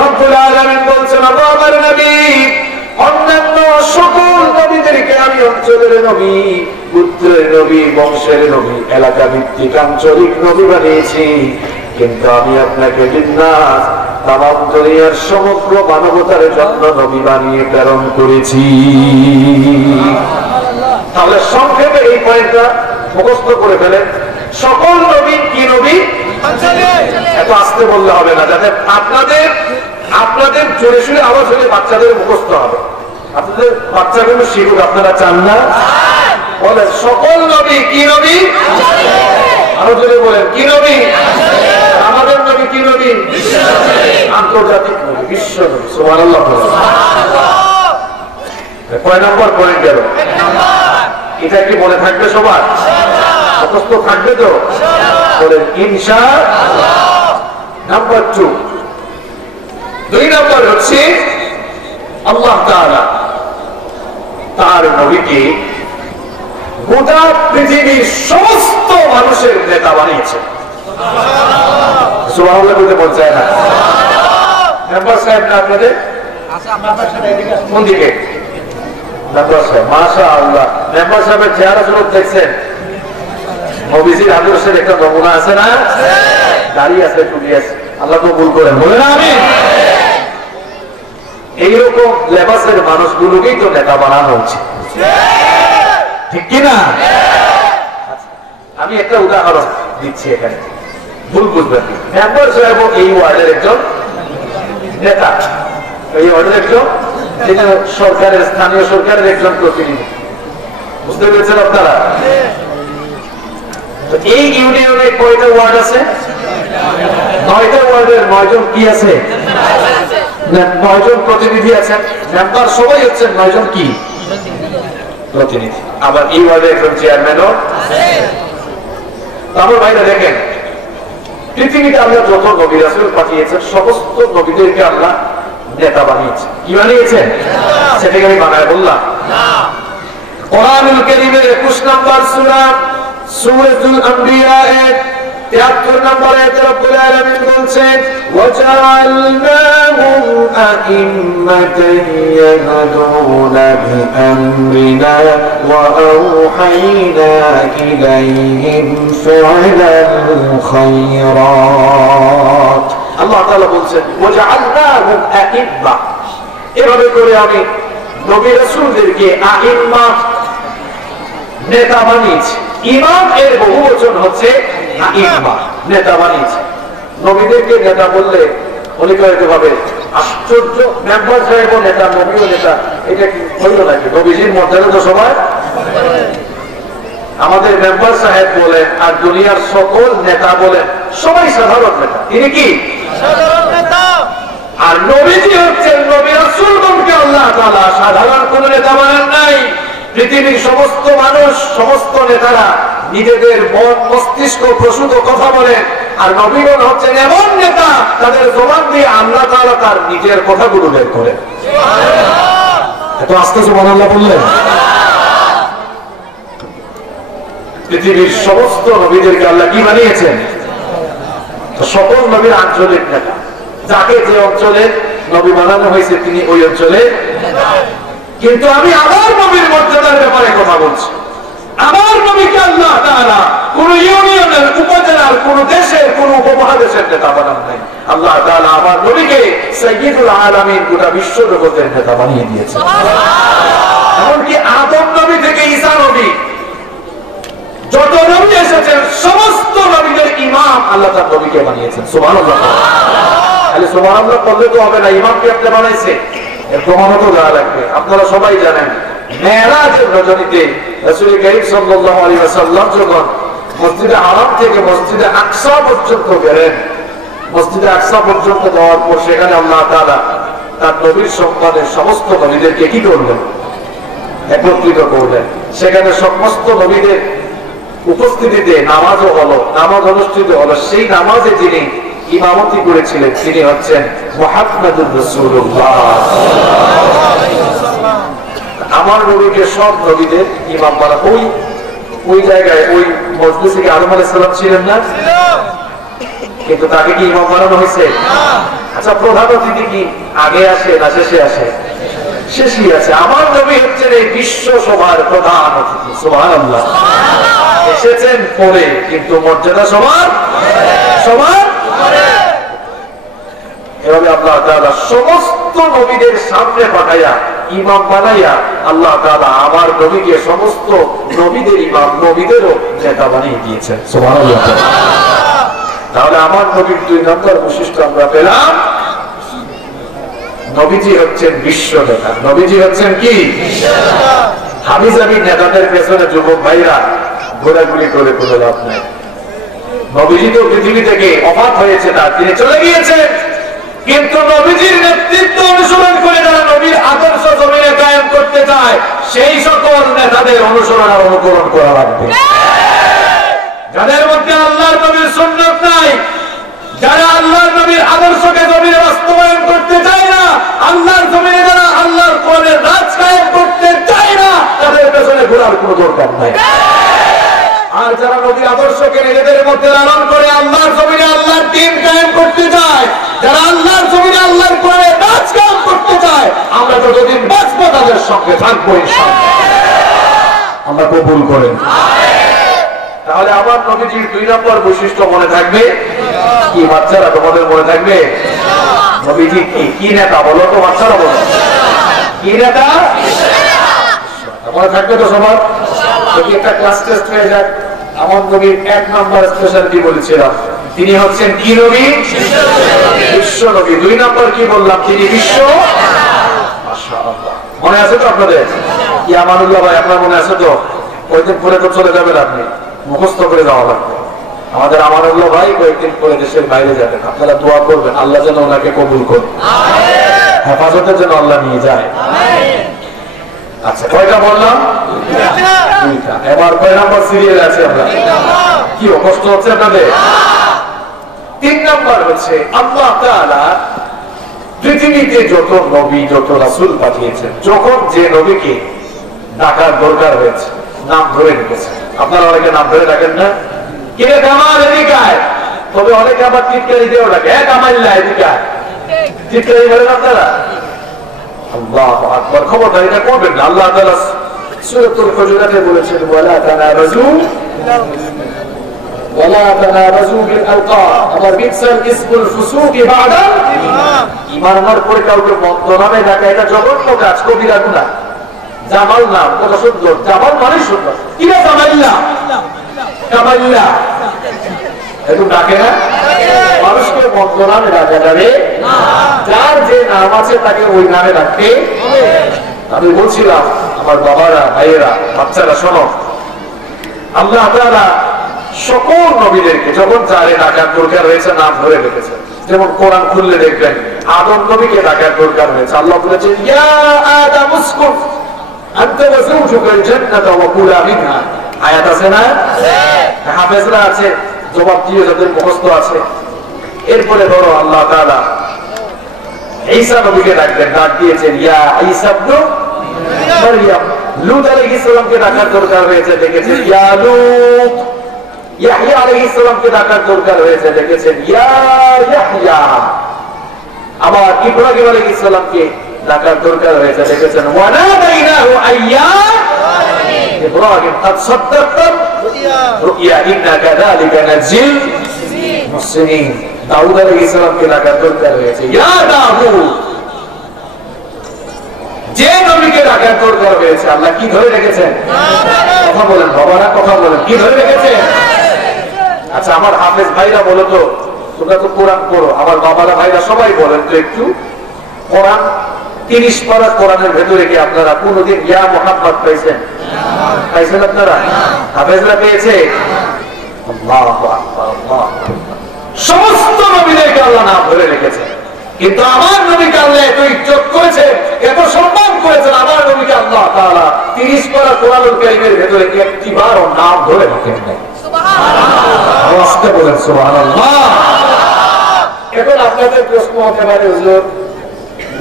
রব্বুল আলামিন বলছেন, আমার নবী অন্যান্য সকল নবীদেরকে আমি অঞ্চলের নবী, পুত্রের নবী, বংশের নবী, এলাকা ভিত্তিক আঞ্চলিক নবী বানিয়েছি, কিন্তু আমি আপনাকে লিন্নাস তামাম দুনিয়ার সমগ্র মানবতার জন্য নবী বানিয়ে প্রেরণ করেছি। তাহলে সংক্ষেপে এই পয়েন্টটা মুখস্থ করে ফেলেন, সকল নবী কি নবী? এত আসতে বললে হবে না, যাতে আপনাদের জোরে সুরে আওয়াজ হলে বাচ্চাদের মুখস্থ হবে, আপনাদের বাচ্চাগুলো শিখুক। আপনারা চান না? বলেন সকল নবী কি নবী? আরো জোরে বলেন কি নবী? আমাদের নবী কি নবী? আন্তর্জাতিক নবী, বিশ্ব নবী। সুবহানাল্লাহ। কয় নম্বর পয়েন্ট গেল? এটা কি মনে থাকবে সবার? মুখস্থ থাকবে তো? বলেন ইনশাআল্লাহ। নাম্বার 2, 2 নম্বর হচ্ছে আল্লাহ তাআলা তার নবীকে গোটা পৃথিবীর সমস্ত মানুষের নেতা বানিয়েছে। সুবহানাল্লাহ বলতে মন চায় না? মেম্বার সাহেব না আপনাদের? কোন দিকে? মেম্বার সাহেব, মাশাআল্লাহ। মেম্বার সাহেবের চেহারা সুরত দেখছেন? নবীজির আদর্শের একটা নমুনা আছে না? দাড়ি আছে, টুপি আছে। আল্লাহ তো ভুল করেন, বলেন আমিন। এইরকম লেবাসের মানুষগুলোকেই তো নেতা বানানো উচিত, ঠিক কিনা? আমি একটা উদাহরণ দিচ্ছি এখানে, ভুল বুঝবেন। মেম্বার সাহেব এই ওয়ার্ডের একজন নেতা, এই ওয়ার্ডের একজন সরকারের, স্থানীয় সরকারের একজন প্রতিনিধি। বুঝতে পেরেছেন আপনারা? এই ইউনিয়নে কয়টা ওয়ার্ড আছে? 9টা ওয়ার্ডের 9 জন কি আছে? 9 জন প্রতিনিধি আছেন। মেম্বার সবাই হচ্ছেন 9 জন কি প্রতিনিধি। আবার এই ওয়ার্ডে একজন চেয়ারম্যানও আছে। তারপর ভাইরা দেখেন, পৃথিবীতে আল্লাহ যত নবী রাসূল পাঠিয়েছেন সমস্ত নবীদেরকে আল্লাহ নেতা বানিয়েছেন। কি বানিয়েছেন? সেটাকে আমি বানায় বললাম না। কোরআনুল কারীমের 21 নম্বর সূরা সূরাতুল আম্বিয়া এর 73 নম্বর আয়াতে রব্বুল আলামিন বলছেন, ওয়াজআলনাহুম আইম্মাতান ইয়াহদুনা বিআমরিনা ওয়া আওহাইনা ইলাইহিম ফি'লাল খায়রাত। আল্লাহ তাআলা বলছেন ওয়াজআলনাহুম আইম্মা, এভাবে করে আমি নবী রাসূলদেরকে আইম্মা নেতা বানিয়েছি। ইমাম এর বহুবচন হচ্ছে আইম্মা, নেতা বানিয়েছে। নবীদেরকে নেতা বললে অলিকায়িত ভাবে আশ্চর্য, মেম্বার সাহেব নেতা, নবীও নেতা, এটা কি হইল নাকি? নবীজির মর্যাদা তো সবাই। আমাদের মেম্বার সাহেব বলেন আর দুনিয়ার সকল নেতা বলেন সবাই সাধারণ নেতা। তিনি কি সাধারণ নেতা? আর নবীজি হচ্ছেন নবী রাসূলগণকে আল্লাহ তাআলা সাধারণ কোন নেতা বানান নাই। পৃথিবীর সমস্ত মানুষ, সমস্ত নেতারা নিজেদের মন মস্তিষ্ক প্রসূত কথা বলেন, আর নবীগণ হচ্ছেন এমন নেতা তাদের জবান দিয়ে আল্লাহ তাআলা তার নিজের কথাগুলো বের করেন। এত আস্তে সুবহানাল্লাহ বললেন। পৃথিবীর সমস্ত নবীদেরকে আল্লাহ কি বানিয়েছেন? সকল নবীর আঞ্চলিক নেতা, যাকে যে অঞ্চলের নবী বানানো হয়েছে তিনি ওই অঞ্চলে, কিন্তু আমি আমার নবীর মর্যাদার ব্যাপারে কথা বলছি। আমার নবীকে আল্লাহ তাআলা কোন ইউনিয়নের, উপজেলার, কোন দেশের, কোন উপমহাদেশের নেতা বানান নাই। আল্লাহ তাআলা আমার নবীকে সাইয়্যিদুল আলামিন, গোটা বিশ্ব জগতের নেতা বানিয়ে দিয়েছেন। এমনকি আদম নবী থেকে ঈসা নবী, যত নবী এসেছেন সমস্ত নবীদের ইমাম আল্লাহ তার নবীকে বানিয়েছেন। সুবহানাল্লাহ। তাহলে সুবহানাল্লাহ বললে তো হবে না, ইমামকে আপনি বানাইছে, এর প্রমাণও তো দেওয়া লাগবে। আপনারা সবাই জানেন মেরাজের রজনীতে রাসূল কারীম সাল্লাল্লাহু আলাইহি ওয়াসাল্লাম যখন মসজিদে হারাম থেকে মসজিদে আকসা পর্যন্ত গেলেন, মসজিদে আকসা পর্যন্ত যাওয়ার পর সেখানে আল্লাহ তাআলা তার নবীর সম্মানের সমস্ত নবীদেরকে কি করলেন? একত্রিত করলেন। সেখানে সমস্ত নবীদের উপস্থিতিতে নামাজও হলো, নামাজ অনুষ্ঠিত হলো। সেই নামাজে যিনি ইমামতি করেছিলেন তিনি হচ্ছেন মুহাম্মদুর রাসূলুল্লাহ। আমার নবীকে সব নবীদের ইমাম বানা। ওই জায়গায় ওই মজলিসে কি আদম আলাইহিস সালাম ছিলেন না? কিন্তু তাকে কি ইমাম বানানো হয়েছে? আচ্ছা, প্রধান অতিথি কি আগে আসে না শেষে আসে? শেষই আছে। আমার নবী হচ্ছেন এই বিশ্ব সভার প্রধান অতিথি। সুবহানাল্লাহ। এসেছেন পরে, কিন্তু মর্যাদা সবার সবার। এভাবে আল্লাহ তাআলা সমস্ত নবীদের সামনে পাঠাইয়া ইমাম বানাইয়া আল্লাহ তাআলা আমার নবীকে সমস্ত নবীদের ইমাম, নবীদেরও নেতা বানিয়ে দিয়েছেন। সুবহানাল্লাহ। তাহলে আমার নবীর 2 নম্বর বৈশিষ্ট্য আমরা পেলাম, নবীজি হচ্ছেন বিশ্ব নেতা। নবীজি হচ্ছেন কি? হাবিজাবি নেতাদের পেছনে যুবক ভাইরা ঘোরাঘুরি করে কোনো লাভ নাই। নবীজি তো পৃথিবী থেকে অবাক হয়েছে, তার তিনি চলে গিয়েছেন, কিন্তু নবীজির নেতৃত্ব অনুসরণ করে যারা নবীর আদর্শ জমিনে কায়েম করতে চায় সেই সকল নেতাদের অনুসরণ আর অনুকরণ করা লাগবে। যাদের মধ্যে আল্লাহর নবীর সুন্নাত নাই, যারা আল্লাহর নবীর আদর্শকে জমিনে বাস্তবায়ন করতে চায় না, আল্লাহর জমিনে যারা আল্লাহর কোরআনের রাজ কায়েম করতে চায় না, তাদের পেছনে ঘোরার কোনো দরকার নাই। আর যারা নবীর আদর্শকে নিজেদের মধ্যে লালন করে আল্লাহর জমিনে আল্লাহর দ্বীন কায়েম করতে চায়, যারা আল্লাহর জমিনে আল্লাহর কোরআনের রাজ কায়েম করতে চায়, আমরা যতদিন বাঁচবো তাদের সঙ্গে থাকবো ইনশাআল্লাহ। আমরা কবুল করেন। তাহলে আমার নবীজির 2 নম্বর বৈশিষ্ট্য মনে থাকবে কি? বাচ্চারা তোমাদের মনে থাকবে? নবীজি কি নেতা বলো তো? বাচ্চারা বলো কি নেতা? মনে থাকবে তো সবার? যদি একটা ক্লাস টেস্ট হয়ে যায়, আমার নবীর 1 নম্বর স্পেশালিটি বলেছিলাম, তিনি হচ্ছেন কি নবী? বিশ্ব নবী। 2 নম্বর কি বললাম? তিনি বিশ্ব। মাশাআল্লাহ। মনে আছে তো আপনাদের? কি আমানুল্লাহ ভাই, আপনার মনে আছে তো? কয়েকদিন পরে তো চলে যাবেন, আপনি মুখস্থ করে যাওয়া লাগবে। আমাদের আমানুল্লাহ ভাই কয়েকদিন পরে দেশের বাইরে যাবেন, আপনারা দোয়া করবেন আল্লাহ যেন ওনাকে কবুল করে, হেফাজতের জন্য আল্লাহ নিয়ে যায়। আচ্ছা, কয়টা বললাম? 2টা। এবার কয় নম্বর সিরিয়াল আছে আমরা? কি কষ্ট হচ্ছে আপনাদের? 3 নম্বর হচ্ছে আল্লাহ তাআলা পৃথিবীতে যত নবী, যত রাসূল পাঠিয়েছেন, যখন যে নবীকে ডাকার দরকার হয়েছে নাম ধরে রেখেছেন। আপনারা অনেকে নাম ধরে ডাকেন না? কে কামাল এদিকায়? তবে অনেকে আবার টিটকারি দিয়েও ডাকে, কামাল্লা এদিকায়, টিটকারি বলেন আপনারা? আল্লাহু আকবার। খবরদার এটা করবেন না। আল্লাহ তাআলা সূরাতুল হুজুরাতে বলেছেন, ওয়ালা তানাবাজু ওয়ালা তানাবাজু বিল আলকাব। আমার বিকসাল ইসমুল ফুসুকি বাদা ঈমান আনার পরে কাউকে মন্দ নামে ডাকা এটা জঘন্য কাজ, কবিরা গুনাহ। জামাল নাম কত সুন্দর, জামাল মানে সুন্দর। কিরা জামাল্লা? কামাল্লা এরকম ডাকে না? মানুষকে মন্দ নামে ডাকা যাবে না। যার যে নাম আছে তাকে ওই নামে ডাকতে হবে। আমি বলছিলাম আমার বাবারা, ভাইয়েরা, বাচ্চারা শোনো, আল্লাহ তাআলা সকল নবীদেরকে যখন যারে ডাকার দরকার হয়েছে নাম ধরে রেখেছেন। যেমন কোরআন খুললে দেখবেন আদম নবীকে ডাকার দরকার হয়েছে, আল্লাহ বলেছেন ইয়া আদম উসকুন আনতা ওয়া যাওজুকাল জান্নাতা ওয়া কুলা মিনহা। আয়াত আছে না? হাফেজরা আছে, জবাব দিয়ে যাদের মুখস্থ আছে। এরপরে ধরো আল্লাহ তাআলা ঈসা নবীকে ডাকবেন, ডাক দিয়েছেন ইয়া ঈসা ইবনে মারইয়াম। লূত আলাইহিস সালামকে ডাকার দরকার হয়েছে, দেখেছেন ইয়া লূত। ইয়াহইয়া আলাইহিস সালামকে ডাকার দরকার হয়েছে, দেখেছেন ইয়া ইয়াহইয়া। আবার ইব্রাহিম আলাইহিস সালামকে ডাকার দরকার হয়েছে, দেখেছেন ওয়ানাদাইনাহু আইয়া ইব্রাহিম قد صدقت رؤيا إنا كذلك نجزي المحسنين। দাউদ আলাইহিস সালামকে ডাকার দরকার হয়েছে, ইয়া দাউদ, যে নবীকে ডাকার দরকার হয়েছে আল্লাহ কি ধরে রেখেছেন? কথা বলেন বাবারা, কথা বলেন, কি ধরে রেখেছেন? আচ্ছা আমার হাফেজ ভাইরা বলো তো, তোমরা তো কোরআন পড়ো, আমার বাবারা ভাইরা সবাই বলেন তো একটু, কোরআন 30 পারা কোরআনের ভেতরে কি আপনারা কোনদিন ইয়া মুহাম্মদ পাইছেন? পাইছেন আপনারা? হাফেজরা পেয়েছে? আল্লাহু আকবার, আল্লাহু আকবার। সমস্ত নবীদেরকে আল্লাহ নাম ধরে রেখেছে, কিন্তু আমার নবীকে আল্লাহ এত ইজ্জত করেছে, এত সম্মান করেছেন, আমার নবীকে আল্লাহ তাআলা 30 পারা কোরআনুল কারীমের ভেতরে একটিবারও নাম ধরে রাখেন নাই। সুবহানাল্লাহ, আওয়াজটা বলেন সুবহানাল্লাহ। এখন আপনাদের প্রশ্ন হতে পারে, হুজুর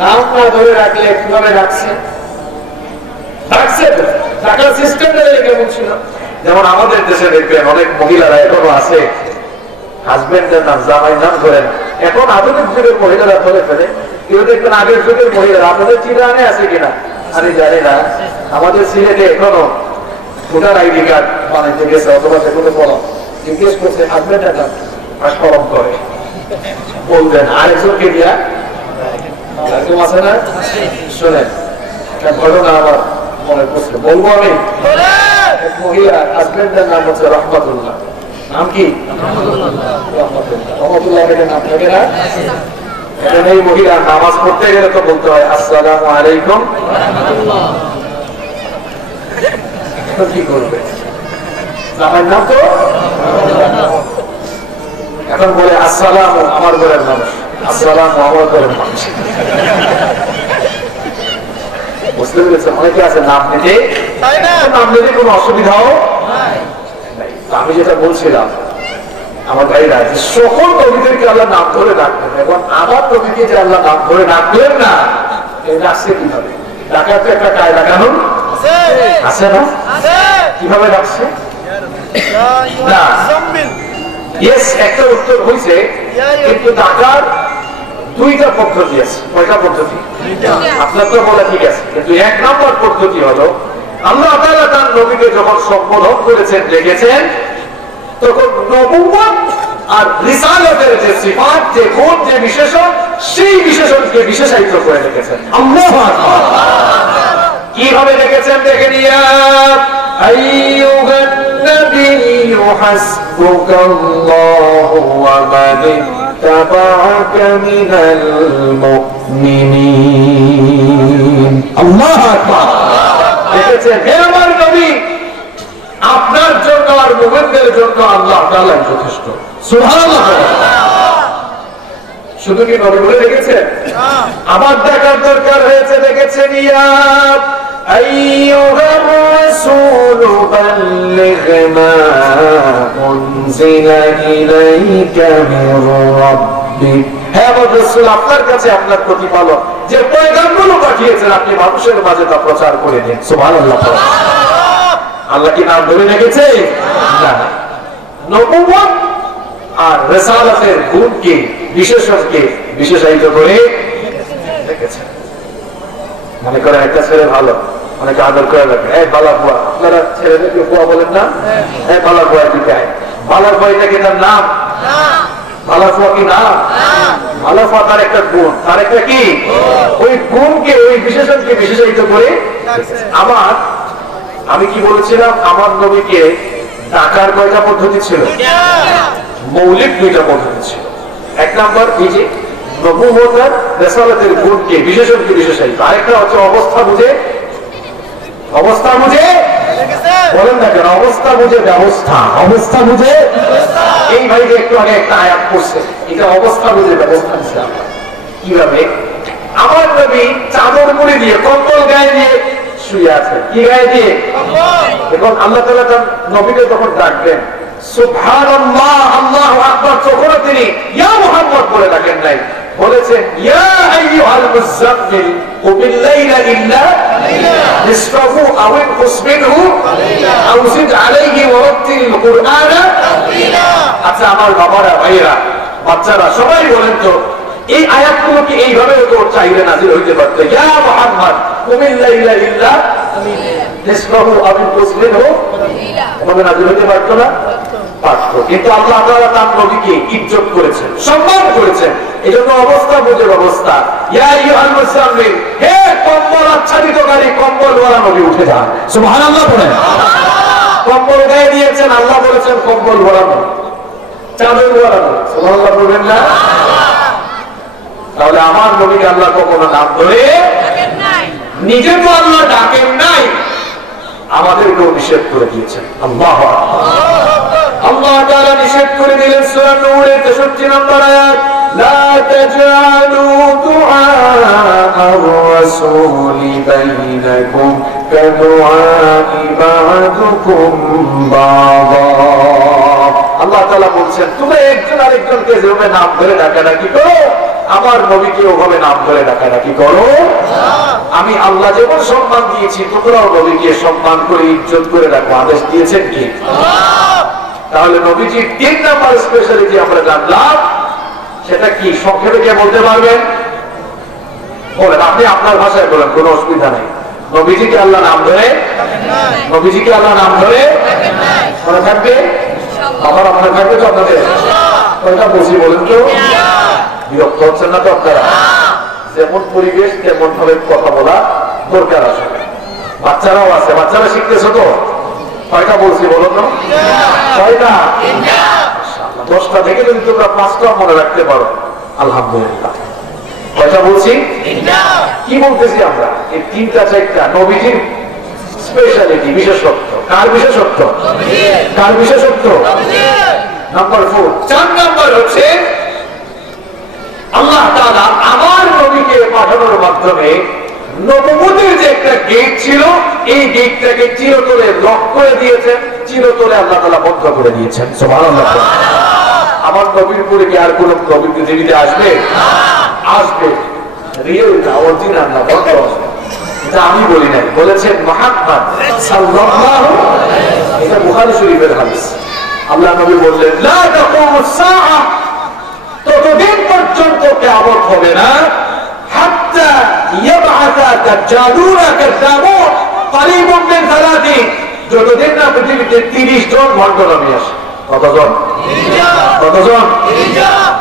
নাম না ধরে রাখলে কিভাবে রাখছে? রাখছে তো, রাখার সিস্টেমটা কেমন ছিল? যেমন আমাদের দেশে দেখবেন অনেক মহিলারা এখনো আছে হাজবেন্ডের নাম, জামাই নাম ধরে না। এখন আধুনিক যুগের মহিলারা ধরে ফেলে, কেউ দেখবেন আগের যুগের মহিলারা। আপনাদের চিরানে আছে কিনা আমি জানি না, আমাদের সিলেটে এখনো ভোটার আইডি কার্ড বানাইতে গেছে অথবা যে কোনো বলো জিজ্ঞেস করছে হাজবেন্ডের নাম, স্মরণ করে বলবেন আরেকজনকে দিয়া এরকম আছে না? শোনেন একটা ঘটনা আমার মনে পড়ছে, বলবো আমি। এক মহিলা হাজবেন্ডের নাম হচ্ছে রহমতুল্লাহ। নাম কি? রহমতুল্লাহ নাম থাকে না? এখন এই মহিলা নামাজ পড়তে গেলে তো বলতে হয় আসসালামু আলাইকুম। কি করবে? আমার নাম তো এখন বলে আসসালামু আমার ঘরের মানুষ, আসসালামু আমার ঘরের মানুষ। বুঝতে পেরেছেন? অনেকে আছে নাম নিতে, নাম নিতে কোনো অসুবিধাও নাই। আমি যেটা বলছিলাম আমার ভাইরা, যে সকল নবীদেরকে আল্লাহ নাম ধরে ডাকতেন, এখন আবার নবীকে যে আল্লাহ নাম ধরে ডাকলেন না, এই ডাকছে কিভাবে? ডাকার তো একটা কায়দা কানুন আছে না? কিভাবে ডাকছে? না, ইয়েস একটা উত্তর হয়েছে, কিন্তু ডাকার দুইটা পদ্ধতি আছে। কয়টা পদ্ধতি? আপনার তো বলা ঠিক আছে, কিন্তু 1 নম্বর পদ্ধতি হলো আল্লাহ তাআলা তার নবীকে যখন সম্বোধন করেছেন, ডেকেছেন, তখন নবুয়ত আর রিসালাতের যে সিফাত, যে গুণ, যে বিশেষণ, সেই বিশেষণকে বিশেষায়িত করে রেখেছেন। আল্লাহু আকবার। কিভাবে রেখেছেন দেখেন, ইয়া আইয়ুহান নাবিয়্যু হাসবুকাল্লাহু ওয়া মান ইত্তাবা'আকা মিনাল মুমিনিন। আল্লাহু আকবার। দেখেছেন, হে আমার নবী, আপনার জন্য আর মুমিনদের জন্য আল্লাহ তাআলা যথেষ্ট। সুবহানাল্লাহ। শুধু কি নবী বলে রেখেছেন? আবার দেখার দরকার হয়েছে, দেখেছেন ইয়া আইয়ুহার রাসূলু বাল্লিগ মা উনজিলা ইলাইকা মির রাব্বিক। হে রাসূল, আপনার কাছে আপনার প্রতিপালক যে পয়গামগুলো পাঠিয়েছেন, আপনি মানুষের মাঝে তা প্রচার করে দিন। সুবহানাল্লাহ। আল্লাহ কি নাম ধরে রেখেছে? না, নবুয়ত আর রিসালাতের গুণকে, বিশেষণকে বিশেষায়িত করে রেখেছে। মনে করেন একটা ছেলে ভালো, অনেকে আদর করে রাখে, এই বালা বুয়া। আপনারা ছেলেদেরকে বুয়া বলেন না? এই বালা বুয়া দিকে, বালা বুয়া এটা কি তার নাম? বালা বুয়া কি নাম? বালা বুয়া তার একটা গুণ, তার একটা কি ওই গুণকে, ওই বিশেষণকে বিশেষায়িত করে। আবার আমি কি বলেছিলাম, আমার নবীকে ডাকার কয়টা পদ্ধতি ছিল? মৌলিক 2টা পদ্ধতি ছিল। 1 নম্বর এই যে নবুয়ত আর রিসালাতের গুণকে, বিশেষণকে বিশেষায়িত। আরেকটা হচ্ছে অবস্থা বুঝে, অবস্থা বুঝে বলেন না কেন? অবস্থা বুঝে ব্যবস্থা, অবস্থা বুঝে। এই ভাই যে একটু আগে একটা আয়াত পড়ছে, এটা অবস্থা বুঝে ব্যবস্থা দিচ্ছে। কিভাবে? আমার নবী চাদর মুড়ি দিয়ে, কম্বল গায়ে দিয়ে শুয়ে আছে। কি গায়ে দিয়ে? এখন আল্লাহ তাআলা তার নবীকে যখন ডাকবেন, সুবহানাল্লাহ, আল্লাহু আকবার, তখন তিনি ইয়া মুহাম্মদ বলে ডাকেন নাই, বলেছেন ইয়া আইয়ুহাল মুযাম্মিল কুমিল লাইলা ইল্লা নিসফাহু আও ইনকুস মিনহু আও জিদ আলাইহি ওয়া রাত্তিল কুরআনা তারতিলা। আচ্ছা আমার বাবারা, ভাইয়েরা, বাচ্চারা সবাই বলেন তো, এই আয়াতগুলোকে এইভাবে ওর চাইলে নাজিল হইতে পারতো, ইয়া মুহাম্মদ কুমিল লাইলা ইল্লা নিসফাহু আও তুসবিহু, এভাবে নাজিল হইতে পারতো না? পারতো। কিন্তু আল্লাহ তাআলা তার নবীকে ইজ্জত করেছেন, সম্মান করেছেন। এজন্য অবস্থা বুঝে অবস্থা, ইয়া আইয়ুহাল মুজাম্মিল, হে কম্বল আচ্ছাদিতকারী, কম্বলওয়ালা নবী উঠে যান। সুবহানাল্লাহ বলেন। কম্বল গায়ে দিয়েছেন, আল্লাহ বলেছেন কম্বল ওয়ালা নবী, চাদর ওয়ালা নবী। সুবহানাল্লাহ বলবেন না? তাহলে আমার নবীকে আল্লাহ কখনো নাম ধরে ডাকেন নাই, নিজে তো আল্লাহ ডাকেন নাই, আমাদেরকেও নিষেধ করে দিয়েছেন। আল্লাহু আকবার। আল্লাহ তাআলা নিষেধ করে দিলেন সূরা নূরের 63 নম্বর আয়াত, লা তাজআলু দুআ আর-রাসূলি বাইনাকুম কাদুআই বা'দুকুম বা'দা। আল্লাহ তাআলা বলছেন তোমরা একজন আরেকজনকে যেভাবে নাম ধরে ডাকাডাকি করো, আমার নবীকে ওভাবে নাম ধরে ডাকাডাকি করো। আমি আল্লাহ যেমন সম্মান দিয়েছি তোমরাও নবীকে সম্মান করে ইজ্জত করে রাখো, আদেশ দিয়েছেন কি? তাহলে নবীজির 3 নাম্বার স্পেশালিটি আমরা জানলাম, সেটা কি সংক্ষেপে কে বলতে পারবেন? বলেন, আপনি আপনার ভাষায় বলেন, কোনো অসুবিধা নেই। নবীজিকে আল্লাহ নাম ধরে, নবীজিকে আল্লাহ নাম ধরে মনে থাকবে, আমার আপনার থাকবে তো আপনাদের? কয়টা বসি বলেন তো? বিরক্ত হচ্ছেন না তো আপনারা? যেমন পরিবেশ তেমন ভাবে কথা বলা দরকার আছে। বাচ্চারাও আছে, বাচ্চারা শিখতেছ তো? কয়টা বলছি বলুন না? কয়টা? 10টা থেকে যদি তোমরা 5টা মনে রাখতে পারো আলহামদুলিল্লাহ। কয়টা বলছি? কি বলতেছি আমরা? এই 3টা 4টা নবীজির স্পেশালিটি, বিশেষত্ব। কার বিশেষত্ব? কার বিশেষত্ব? নাম্বার 4। 4 নাম্বার হচ্ছে আল্লাহ তাআলা আমার নবীকে পাঠানোর মাধ্যমে নবুয়তের যে একটা গেট ছিল, এই গেটটাকে চিরতরে লক করে দিয়েছেন, চিরতরে আল্লাহ তাআলা বন্ধ করে দিয়েছেন। সুবহানাল্লাহ। আমার নবীর পরে কি আর কোন নবী পৃথিবীতে আসবে? আসবে, রিয়েল না, অরিজিনাল না, বন্ধ আসবে। এটা আমি বলি নাই, বলেছেন মুহাম্মদ সাল্লাল্লাহু আলাইহি ওয়াসাল্লাম। এটা বুখারী শরীফের হাদিস। আল্লাহ নবী বললেন, লা তাকুমুস সাআ, ততদিন পর্যন্ত কিয়ামত হবে না, হাত্তা ইয়াবআসা দাজ্জালুনা কাযাবুন করিবুন মিন 30, যতদিন না পৃথিবীতে 30 জন ভণ্ড নবী আসে। কতজন?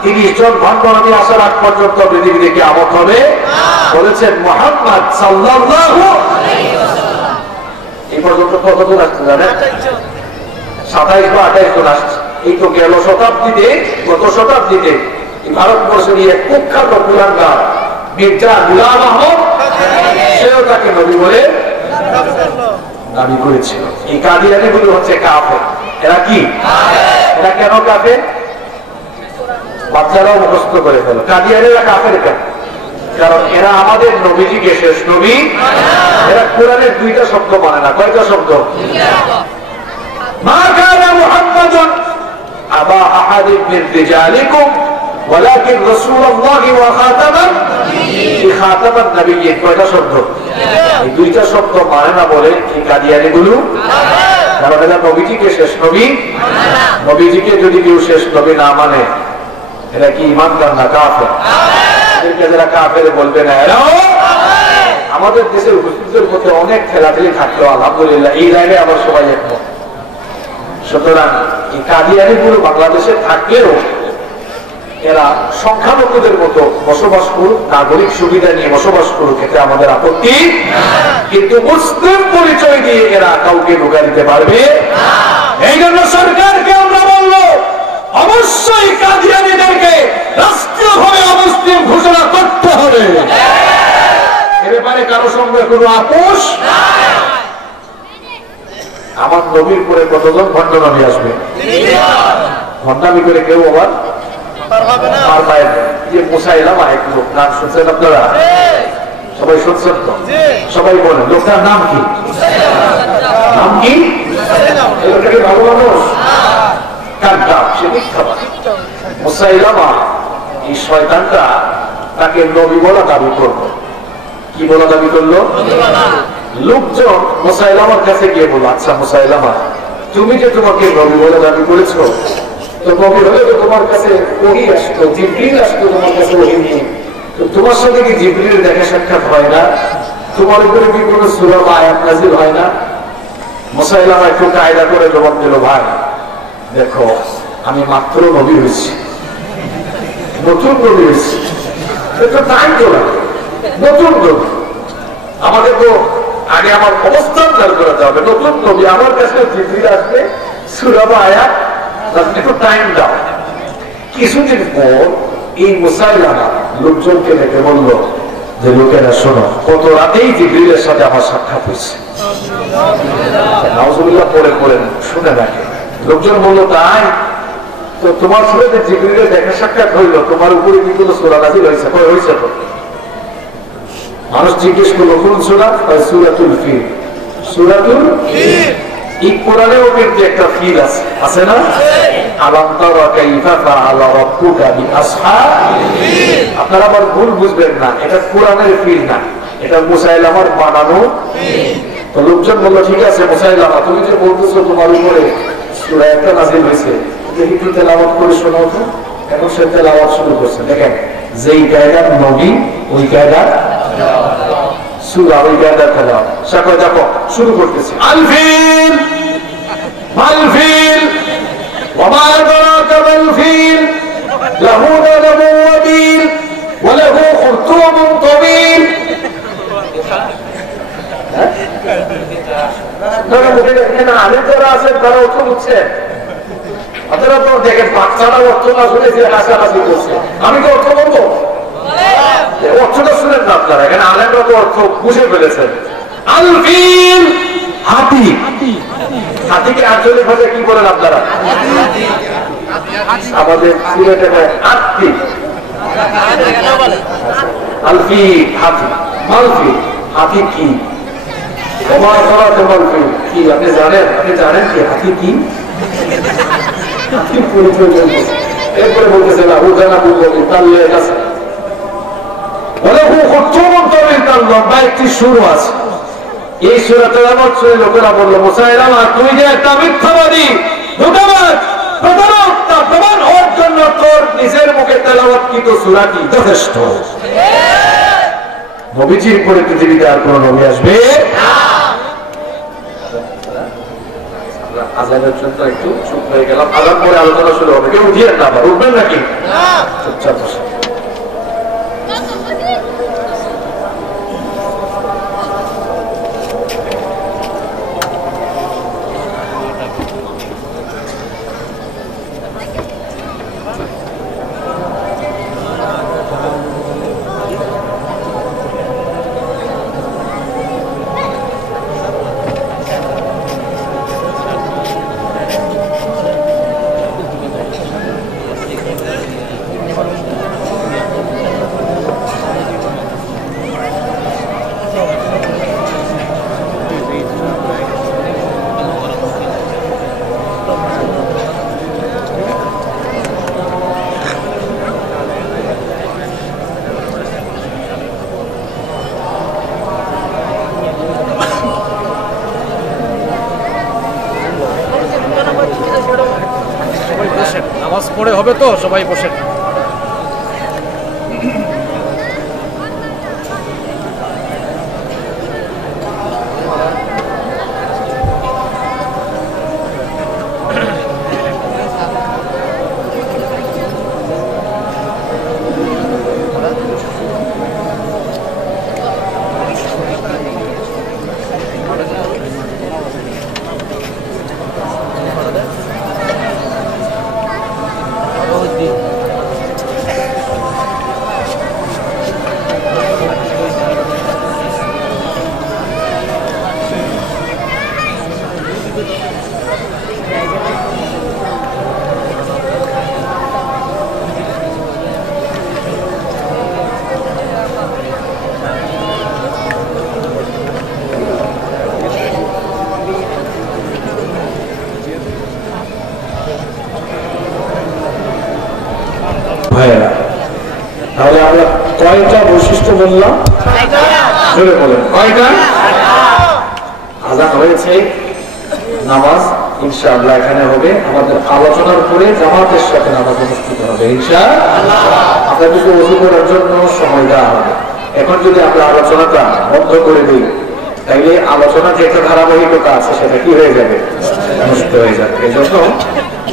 30 জন ভণ্ড নবী আসার আগ পর্যন্ত পৃথিবীতে কিয়ামত হবে বলেছেন মুহাম্মদ সাল্লাল্লাহু আলাইহি ওয়াসাল্লাম। এই পর্যন্ত কতজন আসছে জানেন? 27 বা 28 জন আসছে। এই তো গেল শতাব্দীতে, গত শতাব্দীতে ভারতবর্ষের এক কুখ্যাত কুলাঙ্গার মির্জা গোলাম আহমদ, সেও তাকে নবী বলে দাবি করেছিল। এই কাদিয়ানি গুলো হচ্ছে কাফের। এরা কি? এরা কেন কাফের? বাচ্চারাও মুখস্থ করে ফেল। কাদিয়ানিরা কাফের কেন? কারণ এরা আমাদের নবীজিকে শেষ নবী, এরা কোরআনের 2টা শব্দ মানে না। কয়টা শব্দ? মা কানা মুহাম্মাদুন আবা আহাদিন মিন রিজালিকুম ওয়ালাকিন রাসূলুল্লাহি ওয়া খাতামান নবিয়্যিন। কয়টা শব্দ? এই 2টা শব্দ মানে না বলে এই কাদিয়ানিগুলো, কারণ এরা নবীজিকে শেষ নবী, নবীজিকে যদি কেউ শেষ নবী না মানে এরা কি ঈমানদার না কাফের? যারা কাফের বলবে না এরাও। আমাদের দেশের উপস্থিতদের মধ্যে অনেক ঠেলাঠেলি থাকলো, আলহামদুলিল্লাহ এই লাইনে আবার সবাই একমত। সুতরাং এই কাদিয়ানিগুলো বাংলাদেশে থাকলেও এরা সংখ্যালঘুদের মতো বসবাস করুক, নাগরিক সুবিধা নিয়ে বসবাস করুক, এতে আমাদের আপত্তি, কিন্তু মুসলিম পরিচয় দিয়ে এরা কাউকে ঢোকা দিতে পারবে। এই জন্য সরকারকে আমরা বলবো অবশ্যই কাদিয়ানীদেরকে রাষ্ট্রীয়ভাবে অমুসলিম ঘোষণা করতে হবে। এ ব্যাপারে কারো সঙ্গে কোনো আপোষ নাই। আমার নবীর পরে কতজন ভণ্ড নবী আসবে? ভণ্ডামি করে কেউ আবার মুসাইলামা এক লোক, নাম শুনছেন আপনারা? সবাই শুনছেন তো? সবাই বলেন লোকটার নাম কি? নাম কি? লোকটাকে ভালো মানুষ? কাদ্দাব, সে মিথ্যাবাদী। মুসাইলামা এই শয়তানটা তাকে নবী বলা দাবি করলো। কি বলা দাবি করলো? লোকজন মুসাইলামার কাছে গিয়ে বলল, আচ্ছা মুসাইলামা, তুমি যে তোমাকে নবী বলে দাবি করেছো, তো নবী হলে তো তোমার কাছে ওহী আসতো, জিবরিল আসতো তোমার কাছে ওহী নিয়ে। তো তোমার সাথে কি জিবরিলের দেখা সাক্ষাৎ হয় না? তোমার উপরে কি কোনো সূরা বা আয়াত নাযিল হয় না? মুসাইলামা একটু কায়দা করে জবাব দিল, ভাই দেখো আমি মাত্র নবী হয়েছি, নতুন নবী হয়েছি, একটু টাইম তো লাগে, নতুন নবী, আমাকে তো আগে আমার অবস্থান চালু করাতে হবে। নতুন নবী, আমার কাছে জিবরিল আসবে, সূরা বা আয়াত, একটু টাইম দাও। কিছুদিন পর এই মুসাইলামা লোকজনকে ডেকে বলল যে লোকেরা শোনো, কত রাতেই জিবরিলের সাথে আমার সাক্ষাৎ হয়েছে। নাউজুবিল্লাহ পরে পরে শুনে রাখে। লোকজন বললো তাই তো তোমার সাথে যে জিবরিলের দেখা সাক্ষাৎ হইলো, তোমার উপরে কি কোনো সূরা নাযিল হয়েছে? হয়েছে তো। মানুষ জিজ্ঞেস করলো কোন সূরা? সূরাতুল ফিল। সূরাতুল ফিল। এই কোরআনেও কিন্তু একটা ফিল আছে, আছে না? আলাম তারা কাইফা ফাআলা রাব্বুকা বিআসহাবিল ফিল। আপনারা আবার ভুল বুঝবেন না, এটা কোরআনের ফিল না, এটা মুসাইলামার বানানো ফিল। তো লোকজন বললো ঠিক আছে মুসাইলামা, তুমি যে বলতেছো তোমার উপরে সূরা একটা নাযিল হয়েছে, একটু তেলাওয়াত করে শোনাও তো। এখন সে তেলাওয়াত শুরু করছে। দেখেন যেই কায়দার নবী ওই কায়দার সূরা, ওই কায়দার তেলাওয়াত। সাকয় দেখো শুরু করতেছি। আল ফিল মাল ফিল ওয়া মা আদরাকা মাল ফিল লাহু দাবুন ওয়াবিল ওয়া লাহু খুরতুমুন তাবিল। আলেম যারা আছেন তারা অর্থ বুঝছে, আপনারা তো দেখেন বাচ্চারা অর্থ না শুনে যে হাসাহাসি করছে। আমি তো অর্থ বলবো, অর্থটা শুনেন না আপনারা, এখানে আলেমরা তো অর্থ বুঝে ফেলেছেন। আল ফিল হাতি, হাতিকে আঞ্চলিক ভাষায় কি বলেন আপনারা? আমাদের সিলেটে হাতি। আল ফিল হাতি, মাল ফিল হাতি কি? কি আপনি জানেন? আপনি জানেন কি হাতি কি? এরপরে বলতেছে না উদানা বলবি তার লেখ আছে, লম্বা একটি সুর আছে। এই সুরাতে আমার শুনে লোকেরা বললো মুসাইলামা তুই যে একটা মিথ্যাবাদী, ধোঁকাবাজ, প্রতারক, তা প্রমাণ হওয়ার জন্য তোর নিজের মুখে তেলাওয়াতকৃত সূরাটি যথেষ্ট। নবীজির পরে পৃথিবীতে আর কোন নবী আসবে না। আজানের জন্য একটু চুপ হয়ে গেলাম, আজান পরে আলোচনা শুরু হবে। কেউ উঠিয়ে না, আবার উঠবেন নাকি? চুপচাপ বসে। নামাজ পড়ে হবে তো সবাই বসেন। ভাইরা তাহলে আমরা কয়টা বৈশিষ্ট্য বললাম? জোরে বলেন কয়টা? আযান হয়েছে, নামাজ ইনশাআল্লাহ এখানে হবে। আমাদের আলোচনার পরে জামাতের সাথে নামাজ অনুষ্ঠিত হবে ইনশাআল্লাহ। আপনাদেরকে ওযু করার জন্য সময় দেওয়া হবে। এখন যদি আমরা আলোচনাটা বন্ধ করে দিই, তাইলে আলোচনার যে একটা ধারাবাহিকতা আছে সেটা কি হয়ে যাবে? নষ্ট হয়ে যাবে। এই জন্য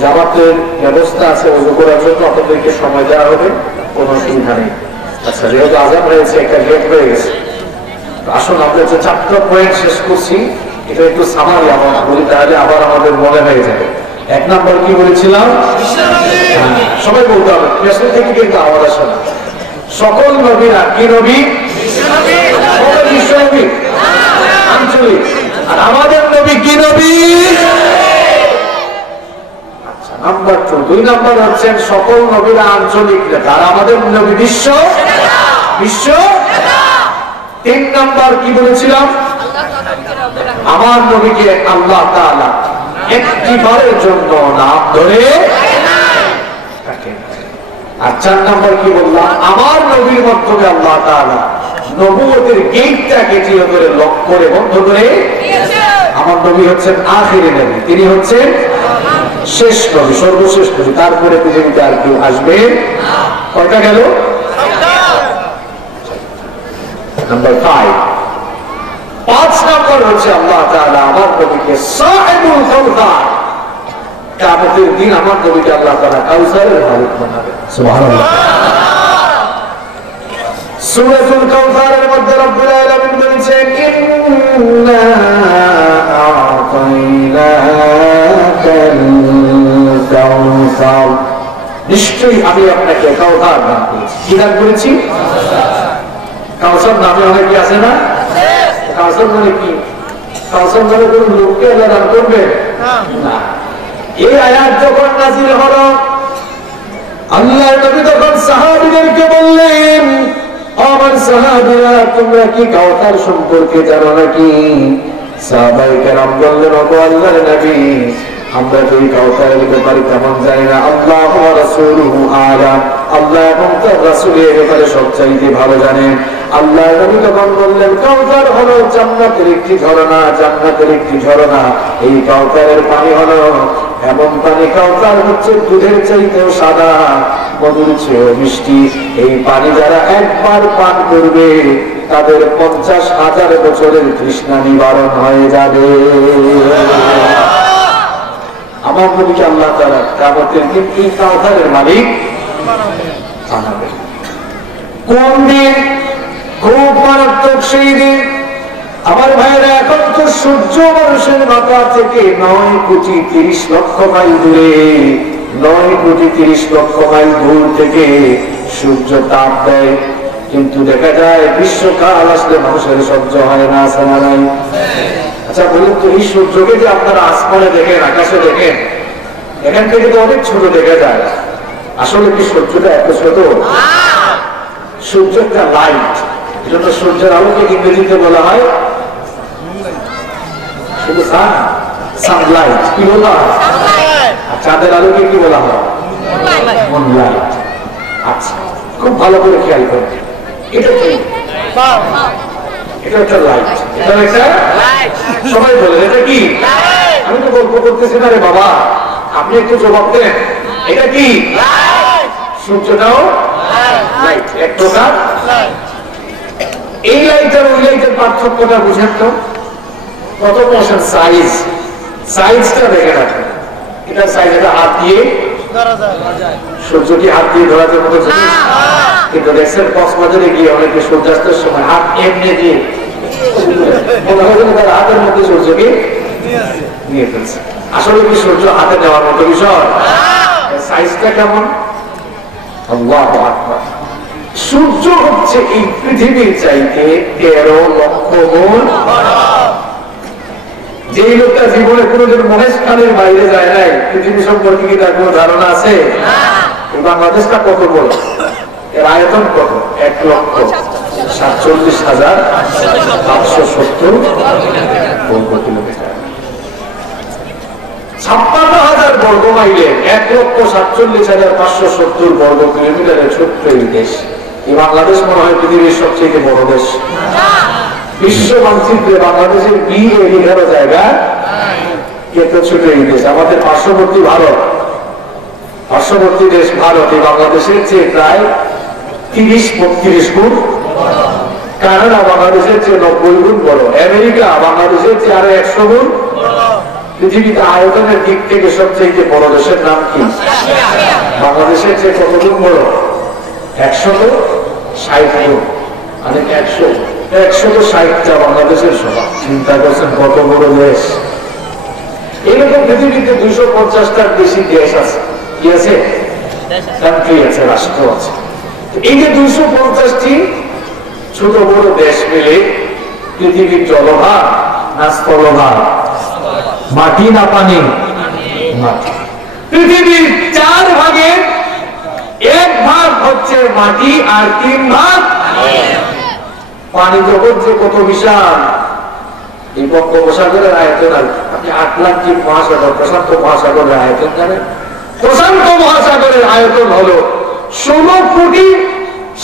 জামাতের ব্যবস্থা আছে, ওযু করার জন্য আপনাদেরকে সময় দেওয়া হবে, কোনো অসুবিধা নেই। আচ্ছা, যেহেতু আযান হয়েছে, একটা লেট হয়ে গেছে, আসুন আমরা যে 4টা পয়েন্ট শেষ করছি এটা একটু সামারি আমরা বলি, তাহলে আবার আমাদের মনে হয়ে যাবে। 1 নম্বর কি বলেছিলাম? সবাই বলতে হবে, পেছন থেকে কিন্তু আওয়াজ আসে না। সকল নবীরা কি নবী? বিশ্বনবী, আঞ্চলিক। আর আমাদের নবী কি নবী? আচ্ছা, নাম্বার 2 নাম্বার হচ্ছেন সকল নবীরা আঞ্চলিক নেতা, আর আমাদের নবী বিশ্ব। 3 নাম্বার কি বলেছিলাম? আমার নবীকে আল্লাহ তাআলা একটিবারের জন্য নাম ধরে থাকেন। আর 4 নাম্বার কি বললাম? আমার নবীর মাধ্যমে আল্লাহ তাআলা নবুয়তের গেটটাকে চিরতরে লক করে বন্ধ করে দিয়েছেন। আমার নবী হচ্ছেন আখিরি নবী, তিনি হচ্ছেন শেষ নবী, সর্বশেষ নবী। তারপরে পৃথিবীতে আর কেউ আসবে না। কয়টা গেল? নাম্বার 5 নাম্বার হচ্ছে আল্লাহ তাআলা আমার নবীকে সাহিবুল কাউসার, কিয়ামতের দিন আমার নবীকে আল্লাহ তাআলা কাউসারের মালিক বানাবে। সুবহানাল্লাহ। সূরাতুল কাউসারের মধ্যে রব্বুল আলামিন বলেছেন, ইন্না আ'তাইনাকাল কাউসার, নিশ্চয়ই আমি আপনাকে কাউসার দান করেছি। কি দান করেছি? কাউসার নামে অনেক কি আছে না? কাউসার মানে কি? কাউসার মানে কোন লোককে আল্লাহ দান করবে না। এই আয়াত যখন নাযিল হলো, আল্লাহর নবী তখন সাহাবীদেরকে বললেন, আমার সাহাবীরা তোমরা কি কাউসার সম্পর্কে জানো নাকি? সাহাবায়ে কেরাম বললেন, ওগো আল্লাহর নবী, আমরা তো এই কাউসারের ব্যাপারে তেমন জানি না। আল্লাহ ওয়া রাসূলুহু আ'লাম, আল্লাহ এবং তার রাসূল এর ব্যাপারে সবচাইতে ভালো জানেন। আল্লাহর নবী তখন বললেন, কাউসার হলো জান্নাতের একটি ঝর্ণা, জান্নাতের একটি ঝর্ণা। এই কাউসারের পানি হলো এমন পানি, কাউসার হচ্ছে দুধের চাইতেও সাদা, মধুর চেয়েও মিষ্টি। এই পানি যারা একবার পান করবে তাদের 50,000 বছরের তৃষ্ণা নিবারণ হয়ে যাবে। আমার নবীকে আল্লাহ তাআলা কিয়ামতের দিন এই কাউসারের মালিক বানাবে। কোন দিন? খুব মারাত্মক সেই দিন। আমার ভাইয়েরা, এখন তো সূর্য মানুষের মাথা থেকে 9,30,00,000 মাইল দূরে, 9,30,00,000 মাইল দূর থেকে সূর্য তাপ দেয়, কিন্তু দেখা যায় গ্রীষ্মকাল আসলে মানুষের সহ্য হয় না, আছে না নাই? আচ্ছা বলুন তো, এই সূর্যকে যে আপনারা আসমানে দেখেন, আকাশে দেখেন, এখান থেকে তো অনেক ছোট দেখা যায়, আসলে কি সূর্যটা এত ছোট? সূর্য একটা লাইট, এজন্য সূর্যের আলোকে ইংরেজিতে বলা হয় শুধু সানলাইট। কি বলা হয়? আর চাঁদের আলোকে কি বলা হয়? মুনলাইট। আচ্ছা, খুব ভালো করে খেয়াল করুন, এটা কি? এটা একটা লাইট, এটা একটা লাইট। সবাই বলে এটা কি? আমি তো গল্প করতেছি না রে বাবা, আপনি একটু জবাব দেন, এটা কি? সূর্যটাও লাইট, এক প্রকার লাইট। এই লাইট আর ওই লাইটের পার্থক্যটা বুঝেন তো? কত পার্সেন্ট সাইজ? সাইজটা দেখে রাখেন, এটা সাইজ, এটা হাত দিয়ে সূর্য কি হাত দিয়ে ধরা যাবে? কিন্তু দেখছেন কক্সবাজারে গিয়ে অনেকে সূর্যাস্তের সময় হাত এমনি দিয়ে মনে হয় তার হাতের মধ্যে সূর্যকে নিয়ে ফেলছে। আসলে কি সূর্য হাতে নেওয়ার মতো বিষয়? সাইজটা কেমন? আল্লাহু আকবার। সূর্য হচ্ছে এই পৃথিবীর চাইতে 13 লক্ষ গুণ। যে লোকটা জীবনে কোনোদিন মহেশ খালের বাইরে যায় নাই, পৃথিবী সম্পর্কে কি তার কোনো ধারণা আছে? বাংলাদেশটা কত বড়, এর আয়তন কত? 1,47,570 বর্গ কিলোমিটার। 56,000 বর্গ মাইলে 1,47,570 বর্গ কিলোমিটারের ছোট্ট এই দেশ। এই বাংলাদেশ মনে হয় পৃথিবীর সবচেয়ে বড় দেশ। বিশ্ব মানচিত্রে বাংলাদেশের B11 জায়গা এত ছোট এই দেশ, আমাদের পার্শ্ববর্তী ভারত, পার্শ্ববর্তী দেশ ভারত এই বাংলাদেশের চেয়ে প্রায় 30-32 গুণ, কানাডা বাংলাদেশের চেয়ে 90 গুণ বড়, আমেরিকা বাংলাদেশের চেয়ে আরো 100 গুণ। পৃথিবীতে আয়তনের দিক থেকে সবচেয়ে বড় দেশের নাম কি? বাংলাদেশের চেয়ে কত গুণ বড়? 160 গুণ, মানে 160টা বাংলাদেশের সভা। চিন্তা করছেন কত বড় দেশ। এরকম পৃথিবীতে 250টার বেশি দেশ আছে। কি আছে? কান্ট্রি আছে, রাষ্ট্র আছে। এই যে 250টি ছোট বড় দেশ মিলে পৃথিবীর জলভার না স্থলভার? মাটি না পানি? মাটি। পৃথিবীর 4 ভাগে 1 ভাগ হচ্ছে মাটি আর 3 ভাগ পানি। জগৎ যে কত বিশাল! এই বঙ্গোপসাগরের আয়তন, আপনি আটলান্টিক মহাসাগর, প্রশান্ত মহাসাগরের আয়তন জানেন? প্রশান্ত মহাসাগরের আয়তন হলো 16 কোটি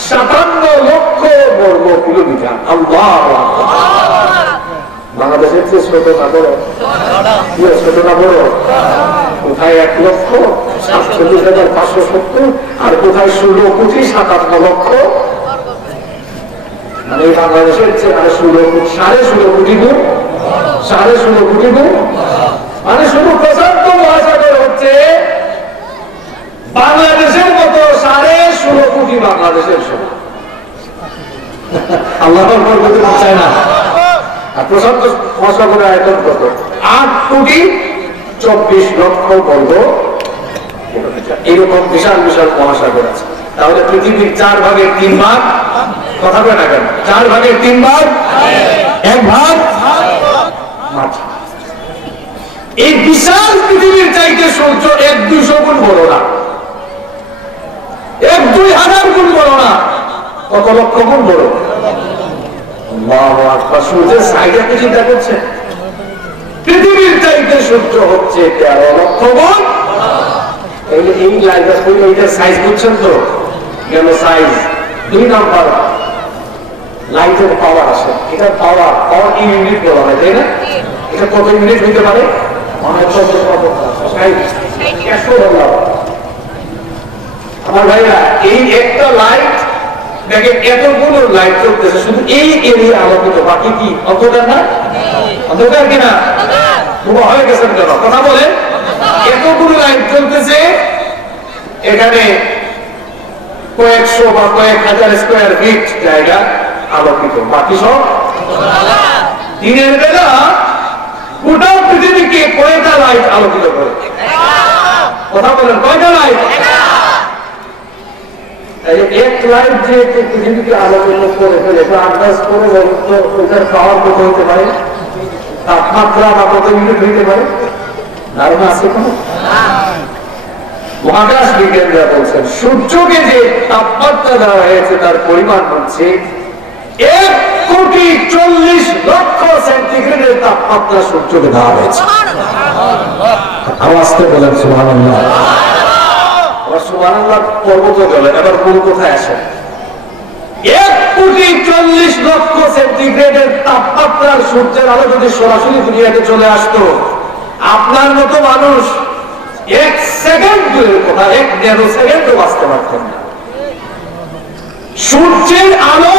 57 লক্ষ বর্গ কিলোমিটার। আল্লাহু আকবার! বাংলাদেশের চেয়ে ছোট না বড়? ছোট না বড়? কোথায় 1,47,570 আর কোথায় 16 কোটি 57 লক্ষ। মানে বাংলাদেশের চেয়ে 16.5 কোটি গুণ, 16.5 কোটি গুণ। মানে শুধু প্রশান্ত মহাসাগর হচ্ছে বাংলাদেশের মতো 16.5 কোটি বাংলাদেশের সমান। আল্লাহ বলতে চায় না। আর প্রশান্ত মহাসাগরের আয়তন কত? 8 কোটি 24 লক্ষ বর্গ কিলোমিটার। এরকম বিশাল বিশাল মহাসাগর আছে। তাহলে পৃথিবীর 4 ভাগের 3 ভাগ, কথা বলে না কেন? 4 ভাগের 3 ভাগ, 1 ভাগ মাটি। এই বিশাল পৃথিবীর চাইতে সূর্য 1-200 গুণ বড় না, 1-2000 গুণ বড় না, কত লক্ষ গুণ বড়। আল্লাহু আকবার! সূর্যের সাইজে কি চিন্তা করছে? পৃথিবীর চাইতে সূর্য হচ্ছে 13 লক্ষ গুণ। এই লাইটের সাইজ বুঝছেন তো? গেল সাইজ। 2 নাম্বার লাইটের পাওয়ার আছে। এটা পাওয়ার ইউনিট বলা হয়, তাই না? এটা কত ইউনিট হইতে পারে? আমার ভাইরা, এই একটা লাইট দেখে এতগুলো লাইট চলতেছে, শুধু এই এরিয়া আলোকিত, বাকি কি অন্ধকার না? অন্ধকার কিনা? তোমরা হয়ে গেছেন কেন? কথা বলে। এতগুলো লাইট চলতেছে, এখানে কয়েকশো বা কয়েক হাজার স্কোয়ার ফিট জায়গা আলোকিত, বাকি সব দিনের বেলা গোটা পৃথিবীকে কয়টা লাইট আলোকিত করে? কথা বলেন, কয়টা লাইট? এক লাইট যে পৃথিবীকে আলোকিত করে ফেলে, আন্দাজ করে ওইটার পাওয়ার কত হতে পারে? তাপমাত্রা বা কত ইউনিট হইতে পারে? ধারণা আছে কোনো? মহাকাশ বিজ্ঞানীরা বলছেন সূর্যকে যে তাপমাত্রা দেওয়া হয়েছে তার পরিমাণ হচ্ছে 1,40,00,000 সেন্টিগ্রেডের তাপমাত্রা সূর্যকে দেওয়া হয়েছে। আওয়াজতে বলেন সুবহানাল্লাহ। আবার সুবহানাল্লাহ পর্বত বলেন, এবার কোন কোথায় আসেন? 1,40,00,000 সেন্টিগ্রেডের তাপমাত্রার সূর্যের আলো যদি সরাসরি দুনিয়াতে চলে আসতো, আপনার মতো মানুষ 1 সেকেন্ড দূরের কথা 1 ন্যানো সেকেন্ডও বাঁচতে পারতেন না। সূর্যের আলো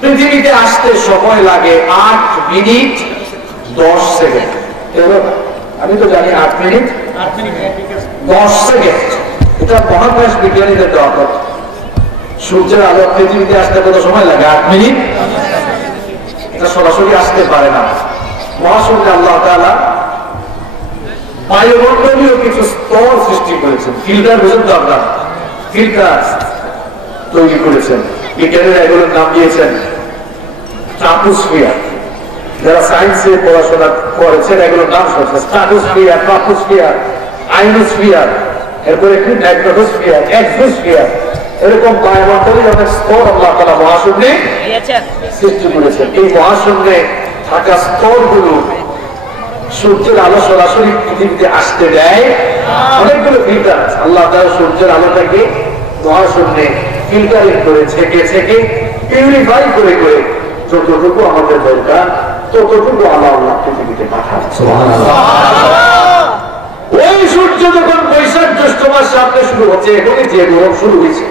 পৃথিবীতে আসতে সময় লাগে 8 মিনিট 10 সেকেন্ড। আমি তো জানি 8 মিনিট 10 সেকেন্ড। এটা মহাকাশ বিজ্ঞানীদের দেওয়া কথা। সূর্যের আলো পৃথিবীতে আসতে কত সময় লাগে? 8 মিনিট। এটা সরাসরি আসতে পারে না। মহাশূন্যে আল্লাহ তাআলা বায়ুমণ্ডলীয় কিছু স্তর সৃষ্টি করেছেন, ফিল্টার বুঝেন তো আপনার? ফিল্টার তৈরি করেছেন। বিজ্ঞানীরা এগুলোর নাম দিয়েছেন ট্রাপোস্ফিয়ার। যারা সায়েন্সে পড়াশোনা করেছেন এগুলোর নাম শুনছেন, স্ট্রাটোস্ফিয়ার, ট্রাপোস্ফিয়ার, আয়োনোস্ফিয়ার, এরপরে কি ম্যাগনেটোস্ফিয়ার, এক্সোস্ফিয়ার। এরকম বায়ুমণ্ডলীয় অনেক স্তর আল্লাহ তাআলা মহাশূন্যে সৃষ্টি করেছেন। এই মহাশূন্যে থাকা স্তরগুলো সূর্যের আলো সরাসরি পৃথিবীতে আসতে দেয়। অনেকগুলো ফিল্টার আছে। আল্লাহ তাআলা সূর্যের আলোটাকে মহাশূন্যে ফিল্টারিং করে ছেঁকে ছেঁকে পিউরিফাই করে করে যতটুকু আমাদের দরকার ততটুকু আল্লাহ পৃথিবীতে পাঠাচ্ছে। সুবহানাল্লাহ। সামনে শুরু হচ্ছে, এখনই যে গরম শুরু হয়েছে।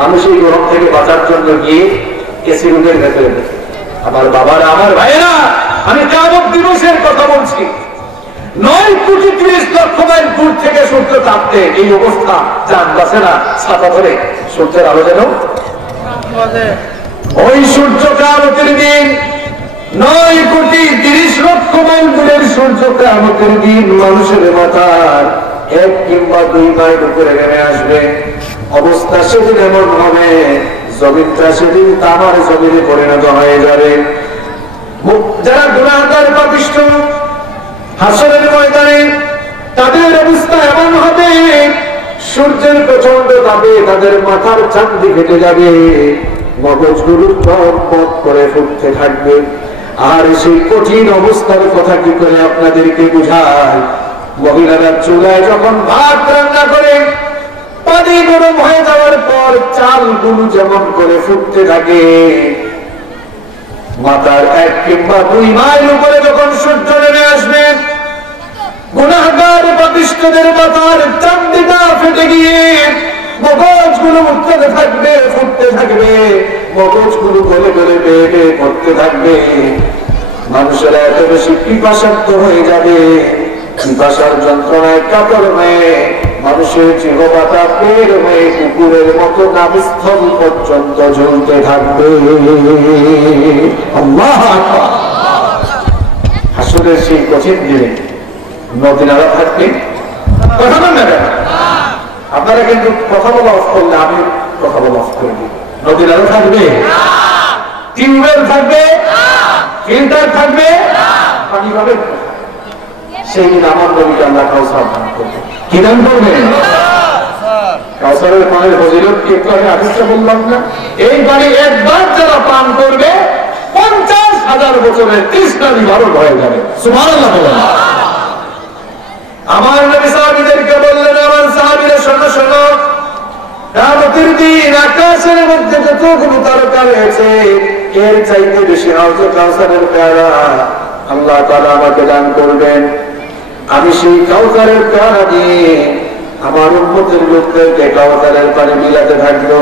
মানুষ এই গরম থেকে বাঁচার জন্য গিয়ে এসি রুমের ভেতরে। আমার বাবারা, আমার ভাইয়েরা, আমি কিয়ামত দিবসের কথা বলছি। 9,30,00,000 মাইল দূর থেকে সূর্য তাপতে এই অবস্থা, চাঁদ বাসে না ছাতা ধরে সূর্যের আলো যেন। ওই সূর্য কিয়ামতের দিন 9,30,00,000 মাইল দূরের সূর্য কিয়ামতের দিন মানুষের মাথার 1 কিংবা 2 মাইল উপরে নেমে আসবে। অবস্থা সেদিন এমন হবে, জমিনটা সেদিন তামার জমিনে পরিণত হয়ে যাবে। যারা গুনাহগার পাপিষ্ঠ হাসরের ময়দানে তাদের অবস্থা এমন হবে, সূর্যের প্রচন্ড তাপে তাদের মাথার চাঁদি ফেটে যাবে, মগজগুলো টক করে ফুটতে থাকবে। আর সেই কঠিন অবস্থার কথা কি করে আপনাদেরকে বুঝায়? মহিলারা চুলায় যখন ভাত রান্না করে, পানি গরম হয়ে যাওয়ার পর চালগুলো যেমন করে ফুটতে থাকে, মাথার 1 কিংবা 2 মাইল উপরে যখন সূর্য নেমে আসবে, গুনাহগার পাপিষ্ঠদের মাথার চামড়িটা ফেটে গিয়ে মগজগুলো উঠতে থাকবে, ফুটতে থাকবে, মগজগুলো গলে গলে বেয়ে বেয়ে পড়তে থাকবে। মানুষেরা এত বেশি পিপাসার্থ হয়ে যাবে, পিপাসার যন্ত্রণায় কাতর হয়ে মানুষের জিহ্বাটা বের হয়ে কুকুরের মতো নাভিস্থল পর্যন্ত ঝুলতে থাকবে। আল্লাহু আকবার। হাসরের সেই কঠিন দিনে নদী নালা থাকবে, কথা বলবেন না। আপনারা কিন্তু কথা বলা অফ করলে আমি কথা বলা অফ করে দিই। নদী নালা থাকবে, টিউবওয়েল থাকবে, ফিল্টার থাকবে, পানি পাবে। সেই দিন আমার নবীকে আল্লাহ কাউসার দান করবে। কি দান করবেন? কাউসারের পানির ফজিলত কি একটু আগে আদেশটা বললাম না? এই পানি একবার যারা পান করবে 50,000 বছরের 30টা নিবারণ হয়ে যাবে। সুবহানাল্লাহ বলেন। আমার নবী সাহাবীদেরকে বললেন, আমার সাহাবীরা শোনো শোনো, কিয়ামতের দিন আকাশের মধ্যে যতগুলো তারকা রয়েছে এর চাইতে বেশি হাউজে কাউসারের পেয়ারা আল্লাহ তাআলা আমাকে দান করবেন। আমি সেই কাউসারের পেয়ারা দিয়ে আমার উম্মতের লোকদেরকে কাউসারের পানি মিলাতে থাকবো।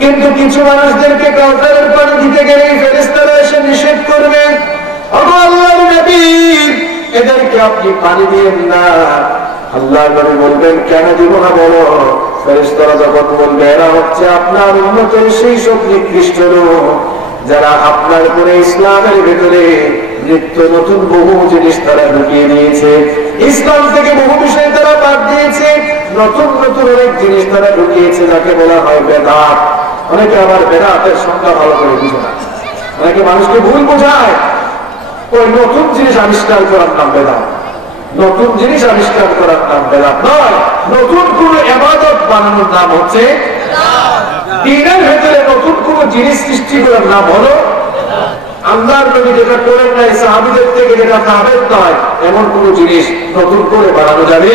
কিন্তু কিছু মানুষদেরকে কাউসারের পানি দিতে গেলে ফেরেশতারা এসে নিষেধ করবেন, আল্লাহর নবী এদেরকে আপনি পানি দিয়েন না। আল্লাহর নবী বলবেন, কেন দিব না বলো? ফেরেশতারা যখন বলবে, এরা হচ্ছে আপনার উম্মতের সেই সব নিকৃষ্ট লোক যারা আপনার উপরে ইসলামের ভেতরে নিত্য নতুন বহু জিনিস তারা ঢুকিয়ে দিয়েছে, ইসলাম থেকে বহু বিষয় তারা বাদ দিয়েছে, নতুন নতুন অনেক জিনিস তারা ঢুকিয়েছে যাকে বলা হয় বেদাত। অনেকে আবার বেদাতের সংজ্ঞা ভালো করে বুঝে না, অনেকে মানুষকে ভুল বোঝায়। ওই নতুন জিনিস আবিষ্কার করার নাম বেদাত, নতুন জিনিস আবিষ্কার করার নাম বেদাত নয়। নতুন কোন ইবাদত বানানোর নাম হচ্ছে দ্বীনের ভেতরে নতুন কোন জিনিস সৃষ্টি করার নাম হলো আল্লাহর নবী যেটা করেন নাই, সাহাবীদের থেকে যেটা সাহাবেত নয়, এমন কোন জিনিস নতুন করে বানানো যাবে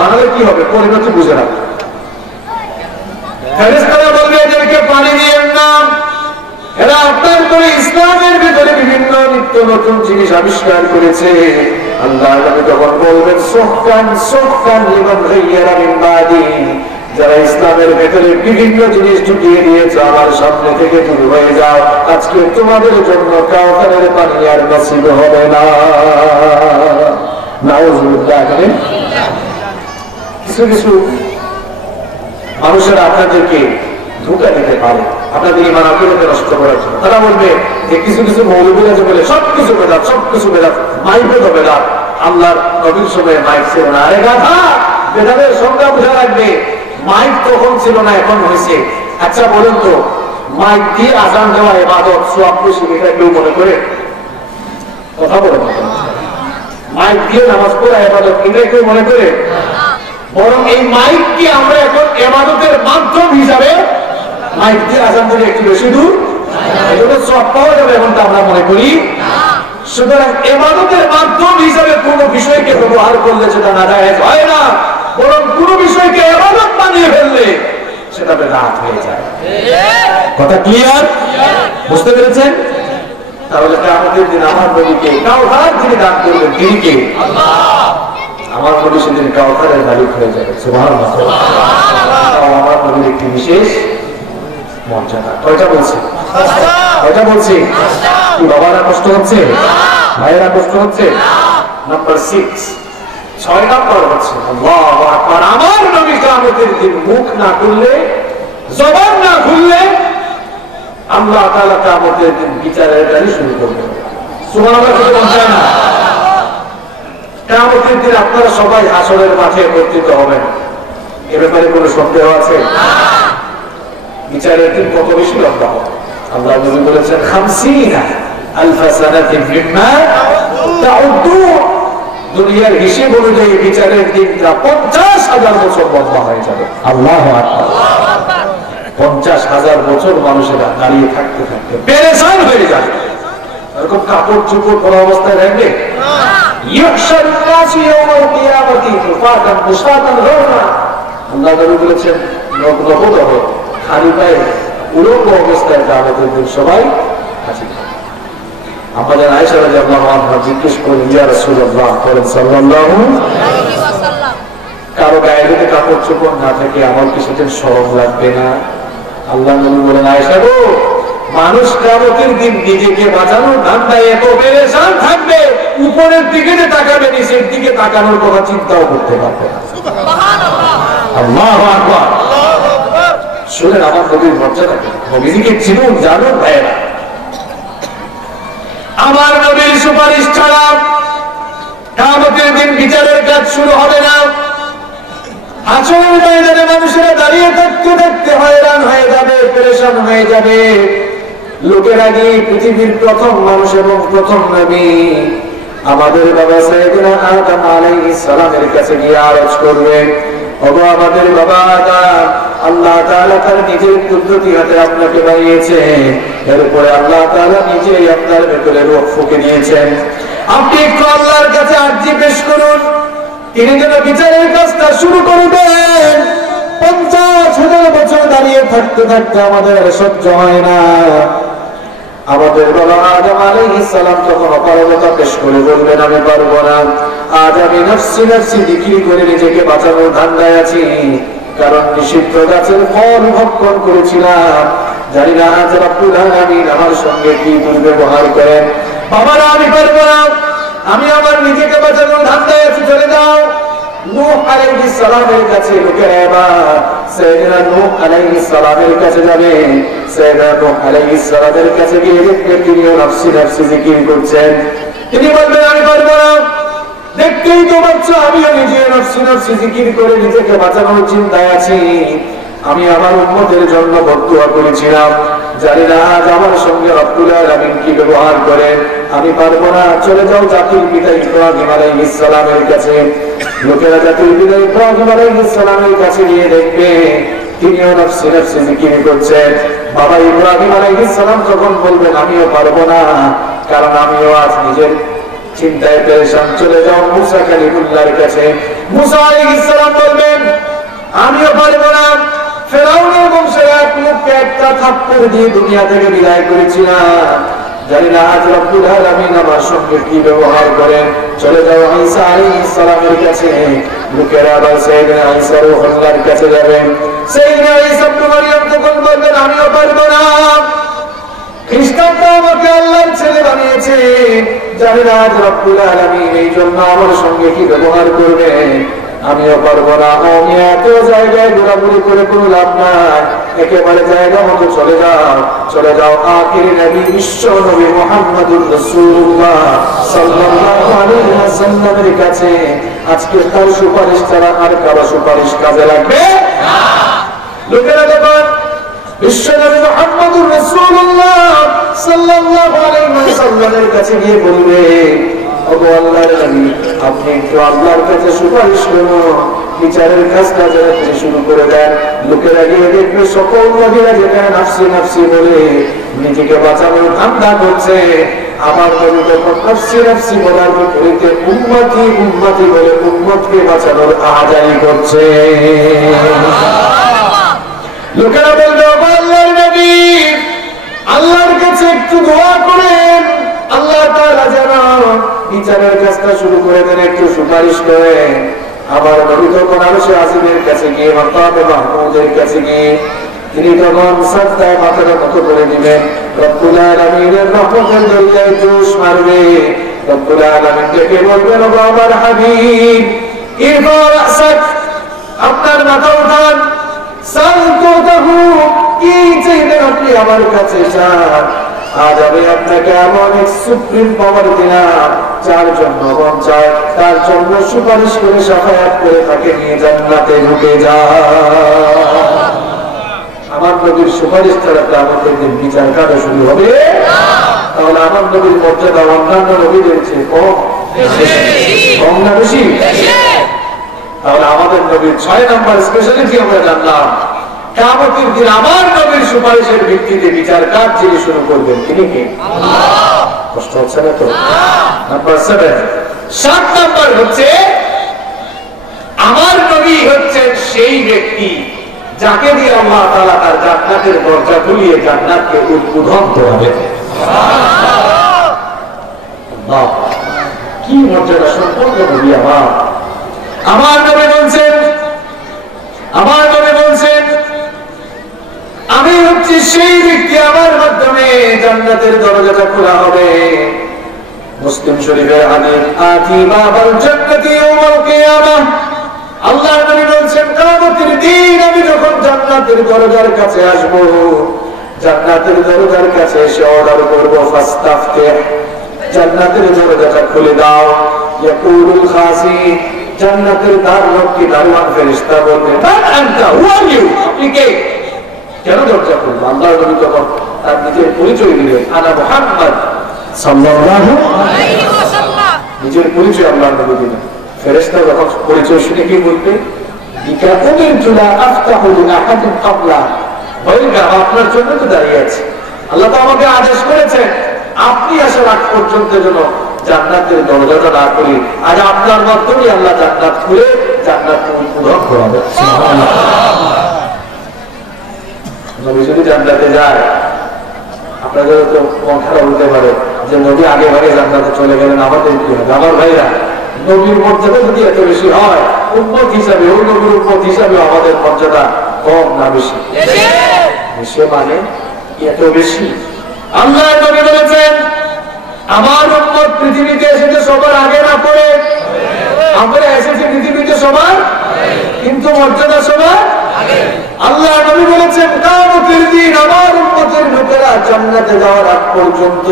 বানালে কি হবে? পরিণতি বুঝে না। ফেরেশতারা বলবে, এদেরকে পানি দিয়েন না, এরা আপনার করে ইসলামের ভিতরে বিভিন্ন নিত্য নতুন জিনিস আবিষ্কার করেছে। আল্লাহ নবী তখন বলবেন, সুহকান সুহকান লিমান গায়্যারা মিন বাদি, যারা ইসলামের ভেতরে বিভিন্ন জিনিস ঢুকিয়ে দিয়েছে আমার সামনে থেকে দূর হয়ে যাও, আজকে তোমাদের জন্য কাউসারের পানি আর নসিব হবে না। নাউযুবিল্লাহ। কিছু কিছু মানুষেরা আপনাদেরকে ধোঁকা দিতে পারে, আপনাদের ঈমান আকীদাকে নষ্ট করার জন্য। তারা বলবে যে কিছু কিছু মৌলবীরা যে বলে সবকিছু বেদাত, সবকিছু বেদাত, মাইকও তো বেদাত। আল্লাহর নবীর সময়ে মাইক ছিল না। আরে গাধা, বেদাতের সংজ্ঞা বোঝা লাগবে। মাইক তখন ছিল না, এখন হয়েছে। আচ্ছা বলুন তো, মাইক দিয়ে আযান দেওয়া ইবাদত, সওয়াব বেশি, এটা কেউ মনে করে? কথা বলে মাইক দিয়ে নামাজ পড়া ইবাদত, এটা কেউ মনে করে? বরং এই মাইককে আমরা এখন ইবাদতের মাধ্যম হিসাবে মাইক দিয়ে আযান দিলে একটু বেশি দূর, এজন্য সওয়াব পাওয়া যাবে এমনটা আমরা মনে করি। সুতরাং ইবাদতের মাধ্যম হিসাবে কোন বিষয়কে ব্যবহার করলে সেটা নাজায়েজ হয় না, বরং কোন বিষয়কে ইবাদত বানিয়ে ফেললে সেটা বেদাত হয়ে যায়। কথা ক্লিয়ার? বুঝতে পেরেছেন? তাহলে কিয়ামতের দিন আমার নবীকে কাউসার যিনি দান করবেন তিনি কে? আল্লাহ। আমার নবী সেদিন কাউসারের মালিক হয়ে যাবে। সুবহানাল্লাহ। আমার নবীর একটি বিশেষ মর্যাদা। কয়টা বলছি? কয়টা বলছি? কি বাবারা কষ্ট হচ্ছে? ভাইয়েরা কষ্ট হচ্ছে? নাম্বার 6, 6 নাম্বার হচ্ছে আল্লাহু আকবার। আমার নবী কিয়ামতের দিন মুখ না খুললে, জবান না খুললে আল্লাহ তাআলা কিয়ামতের দিন বিচারের গাড়ি শুরু করবেন। সুবহানাল্লাহ বলছেন না? কিয়ামতের দিন আপনারা সবাই হাসরের মাঠে একত্রিত হবেন, এ ব্যাপারে কোনো সন্দেহ আছে? বিচারের দিন কত বেশি লম্বা হবে? আল্লাহ নবী বলেছেন 50 আলফ সানাতিন মিম্মা তাউদ্দুন। দুনিয়ার হিসেব অনুযায়ী বিচারের দিনটা 50,000 বছর লম্বা হয়ে যাবে। আল্লাহু আকবার। 50,000 বছর মানুষেরা দাঁড়িয়ে থাকতে থাকতে পেরেশান হয়ে যাবে। এরকম কাপড় চোপড় পরা অবস্থায় রাখবে? ইউহশারুন নাসু ইয়াওমাল কিয়ামাতি ফুফাতান মুশাতান রাওনা। আল্লাহ নবী বলেছেন নগ্নবদহ খালি পায়ে উলঙ্গ অবস্থায় কিয়ামতের দিন সবাই হাজির হবে। আমাদের আয়েশা রাদিয়াল্লাহু আনহা জিজ্ঞেস করলেন, ইয়া রাসূলুল্লাহ সাল্লাল্লাহু আলাইহি ওয়াসাল্লাম, কারো গায়ে যদি কাপড় চোপড় না থাকে আমার কি সেদিন শরম লাগবে না? আল্লাহ নবী বলেন, আয়েশা গো, মানুষ কিয়ামতের দিন নিজেকে বাঁচানোর ধান্দায় এত পেরেশান থাকবে, উপরের দিকে যে তাকাবে নিচের দিকে তাকানোর কথা চিন্তাও করতে পারবে না। সুবহানাল্লাহ। আল্লাহু আকবার। শুনেন আমার নবীর মর্যাদা, নবীকে চিনুন, জানুন ভাইয়েরা। আমার নবীর সুপারিশ ছাড়া কিয়ামতের দিন বিচারের কাজ শুরু হবে না। হাসরের ময়দানে মানুষেরা দাঁড়িয়ে থাকতে থাকতে হয়রান হয়ে যাবে, পেরেশান হয়ে যাবে। লোকের আগে পৃথিবীর প্রথম মানুষ এবং প্রথম নবী আমাদের বাবা সাইয়েদনা আদম আলাইহিস সালামের কাছে গিয়ে আরজ করবে, ওগো আমাদের বাবা আদম, আল্লাহ তাআলা তার নিজের কুদরতি হাতে আপনাকে বানিয়েছে, এরপরে আল্লাহ তাআলা নিজেই আপনার ভেতরে রূহ ফুঁকে দিয়েছেন। আপনি একটু আল্লাহর কাছে আরজি পেশ করুন, তিনি যেন বিচারের কাজটা শুরু করবেন। 50,000 বছর দাঁড়িয়ে থাকতে থাকতে আমাদের সহ্য হয় না। আমাদের বাবা আদম আলাইহিস সালাম তখন অপারগতা পেশ করে বলবেন, আমি পারবো না, আজ আমি নফসি নফসি জিকির করে নিজেকে বাঁচানোর ধান্দায় আছি, কারণ নিষিদ্ধ গাছের ফল ভক্ষণ করেছিলাম। জানি না আজ রব্বুল আলামিন আমার সঙ্গে কি দুর্ব্যবহার করেন। বাবারা, আমি পারবো না, আমি আমার নিজেকে বাঁচানোর ধান্দায় আছি, চলে যাও। নূহ আলাইহিস সালামের কাছে লোকেরা এবার সাইয়েদনা নূহ আলাইহিস সালামের কাছে যাবে। সাইয়েদনা নূহ আলাইহিস সালামের কাছে গিয়ে দেখবে তিনিও নফসি নফসি জিকির করছেন। তিনি বলবেন, আমি পারবো না, দেখতেই তো পাচ্ছ আমিও নিজে নফসি নফসি জিকির করে নিজেকে বাঁচানোর চিন্তায় আছি। আমি আমার উম্মতের জন্য বদদুয়া করেছিলাম, জানি না আজ আমার সঙ্গে রব্বুল আলামিন কি ব্যবহার করেন। আমি পারবো না, চলে যাও জাতির পিতা ইব্রাহিম আলাইহিস সালামের কাছে। লোকেরা জাতির পিতা ইব্রাহিম আলাইহিস সালামের কাছে গিয়ে দেখবে তিনিও নফসি নফসি জিকির করছেন। বাবা ইব্রাহিম আলাইহিস সালাম যখন বলবেন, আমিও পারবো না, কারণ আমিও আজ নিজের চিন্তায় পেরেশান। চলে যাও মুসা কালিমুল্লাহর কাছে। মুসা আলাইহিস সালাম বলবেন, আমিও পারবো না, ফেরাউনের বংশের এক লোককে একটা থাপ্পড় দিয়ে দুনিয়া থেকে বিদায় করেছিলাম, জানি না আজ রব্বুল আলামিন আমার সঙ্গে কি ব্যবহার করেন। চলে যাও ঈসা আলাইহিস সালামের কাছে। লোকেরা আবার সাইয়েদনা ঈসা রূহুল্লাহর কাছে যাবেন। সাইয়েদনা ঈসা ইবনে মারইয়াম তখন বলবেন, আমিও পারবো না, খ্রিস্টানরা আমাকে আল্লাহর ছেলে বানিয়েছে, জানি না আজ রব্বুল আলামিন এই জন্য আমার সঙ্গে কি ব্যবহার করবেন। আমিও পারবো না, আমি এত জায়গায় ঘোরাঘুরি করে কোনো লাভ নাই, একেবারে জায়গা মতো চলে যাও। চলে যাও আখির নবী বিশ্ব নবী মুহাম্মদুর রাসূলুল্লাহ সাল্লাল্লাহু আলাইহি ওয়াসাল্লামের কাছে। আজকে তার সুপারিশ ছাড়া আর কারো সুপারিশ কাজে লাগবে না। লোকেরা যখন বিশ্ব নবী মুহাম্মদুর রাসূলুল্লাহ সাল্লাল্লাহু আলাইহি ওয়াসাল্লামের কাছে গিয়ে বলবে, ওগো আল্লাহর নবী, আপনি একটু আল্লাহর কাছে সুপারিশ করুন, বিচারের কাজটা যারা তিনি শুরু করে দেন। লোকেরা গিয়ে দেখবে সকল নবীরা যেখানে নফসি নফসি বলে নিজেকে বাঁচানোর ধান্দা করছে, আমার নবী তখন নফসি নফসি বলার বিপরীতে উম্মতি উম্মতি বলে উম্মতকে বাঁচানোর আহাজারি করছে। লোকেরা বলবে, ওগো আল্লাহর নবী, আল্লাহর কাছে একটু দোয়া করেন, আল্লাহ তাআলা যেন বিচারের কাজটা শুরু করে দেন একটু সুপারিশ করে। আবার নবী তখন আরশে আজিমের কাছে গিয়ে মাকামে মাহমুদের কাছে গিয়ে তিনি তখন সাজদায় মাথাটা নত করে দিবেন। রব্বুল আলামিনের রহমতের দরিয়ায় জোশ মারবে। রব্বুল আলামিন ডেকে বলবেন, ও আমার হাবিব ইরফা রাসাক, আপনার মাথা উঠান। সালতুহু, কি চাইবেন আপনি আমার কাছে চান। আজ আমি আপনাকে এমন এক সুপ্রিম পাওয়ার দিলাম, যার জন্য মন চায় তার জন্য সুপারিশ করে সাফায়াত করে তাকে নিয়ে জান্নাতে ঢুকে যায়। আমার নবীর সুপারিশ ছাড়া কিয়ামতের দিন বিচার কাজ শুরু হবে। তাহলে আমার নবীর মর্যাদা অন্যান্য নবীদের চেয়ে কম না বেশি? তাহলে আমাদের নবীর 6 নম্বর স্পেশালিটি আমরা জানলাম, কিয়ামতের দিন আমার নবীর সুপারিশের ভিত্তিতে বিচার কাজ যিনি শুরু করবেন তিনি কে? আল্লাহ। কষ্ট হচ্ছে না তো? নাম্বার 7, 7 নম্বর হচ্ছে আমার নবী হচ্ছেন সেই ব্যক্তি যাকে দিয়ে আল্লাহ তাআলা তার জান্নাতের দরজা খুলিয়ে জান্নাতকে উদ্বোধন করাবেন। আল্লাহ, কি মর্যাদা সম্পন্ন নবী আমার নবী বলছেন, আমার নবী বলছেন আমি হচ্ছি সেই ব্যক্তি আমার মাধ্যমে জান্নাতের দরজাটা খোলা হবে। মুসলিম শরীফের হাদিস, আতি বাবাল জান্নাতি ইয়াউমাল কিয়ামাহ, আল্লাহর নবী বলছেন কিয়ামতের দিন আমি যখন জান্নাতের দরজার কাছে আসব, জান্নাতের দরজার কাছে এসে অর্ডার করব, ফাস্তাফতিহ, জান্নাতের দরজাটা খুলে দাও। ইয়াকুলুল খাসি, জান্নাতের দ্বাররক্ষী দারওয়ান ফেরেশতা বলবে, মান আনতা, হু আর ইউ, আপনি কে, কেন দরজা খুলবো? আল্লাহর নবী তখন তার নিজের পরিচয় দিলেন, আনা মুহাম্মদ সাল্লাল্লাহু আলাইহি ওয়াসাল্লাম, নিজের পরিচয় আল্লাহর নবী দিলেন। ফেরেশতা যখন পরিচয় শুনে কি বলবে, বিকা উমিরতু লা আফতাহু লি আহাদিন ক্বাবলা, বলবে আপনার জন্য তো দাঁড়িয়ে আছে, আল্লাহ তো আমাকে আদেশ করেছেন আপনি আসার আগ পর্যন্ত যেন জান্নাতের দরজাটা না খুলি। আজ আপনার মাধ্যমে আল্লাহ জান্নাত খুলে জান্নাতকে উদ্বোধন করাবে। সুবহানাল্লাহ। নবী যদি জান্নাতে যায়, আপনাদের তো মন খারাপ হতে পারে যে নবী আগে ভাগে জান্নাতে চলে গেলেন, আমাদের কি হবে? আমার ভাইরা, নবীর মর্যাদা যদি এত বেশি হয়, উম্মত হিসাবে, ওই নবীর উম্মত হিসাবে আমাদের মর্যাদা কম না বেশি? বেশি মানে এত বেশি। আল্লাহ নবী বলেছেন আমার উম্মত পৃথিবীতে এসেছে সবার আগে না পরে, আমরা এসেছি পৃথিবীতে সবার, কিন্তু মর্যাদা সবার আগে। আল্লাহ নবী বলেছেন কিয়ামতের দিন আমার উম্মতের লোকেরা জান্নাতে যাওয়ার আগ পর্যন্ত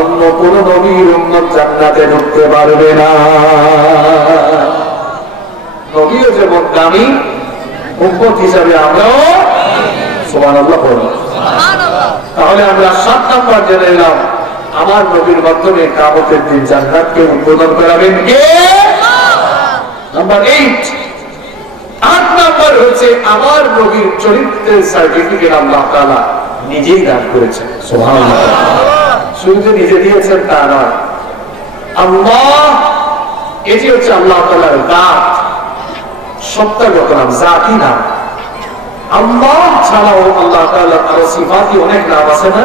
অন্য কোন নবীর উম্মত জান্নাতে ঢুকতে পারবে না। নবীও যেমন দামি, উম্মত হিসাবে আমরাও সুবহানাল্লাহ পড়ি। তাহলে আমরা 7 নম্বর জেনে নিলাম, আমার নবীর মাধ্যমে কিয়ামতের দিন জান্নাতকে উদ্বোধন করাবেন কে? নাম্বার 8, 8 নম্বর হচ্ছে আমার নবীর চরিত্রের সার্টিফিকেট আল্লাহ তাআলা নিজেই দান করেছেন। সুবহানাল্লাহ। শুধু যে নিজে দিয়েছেন তা নয়, আল্লাহ, এটি হচ্ছে আল্লাহ তাআলার জাত, সত্তাগত নাম, জাতি নাম। আল্লাহ ছাড়াও আল্লাহ তাআলার আরো সিফাতি অনেক নাম আছে না?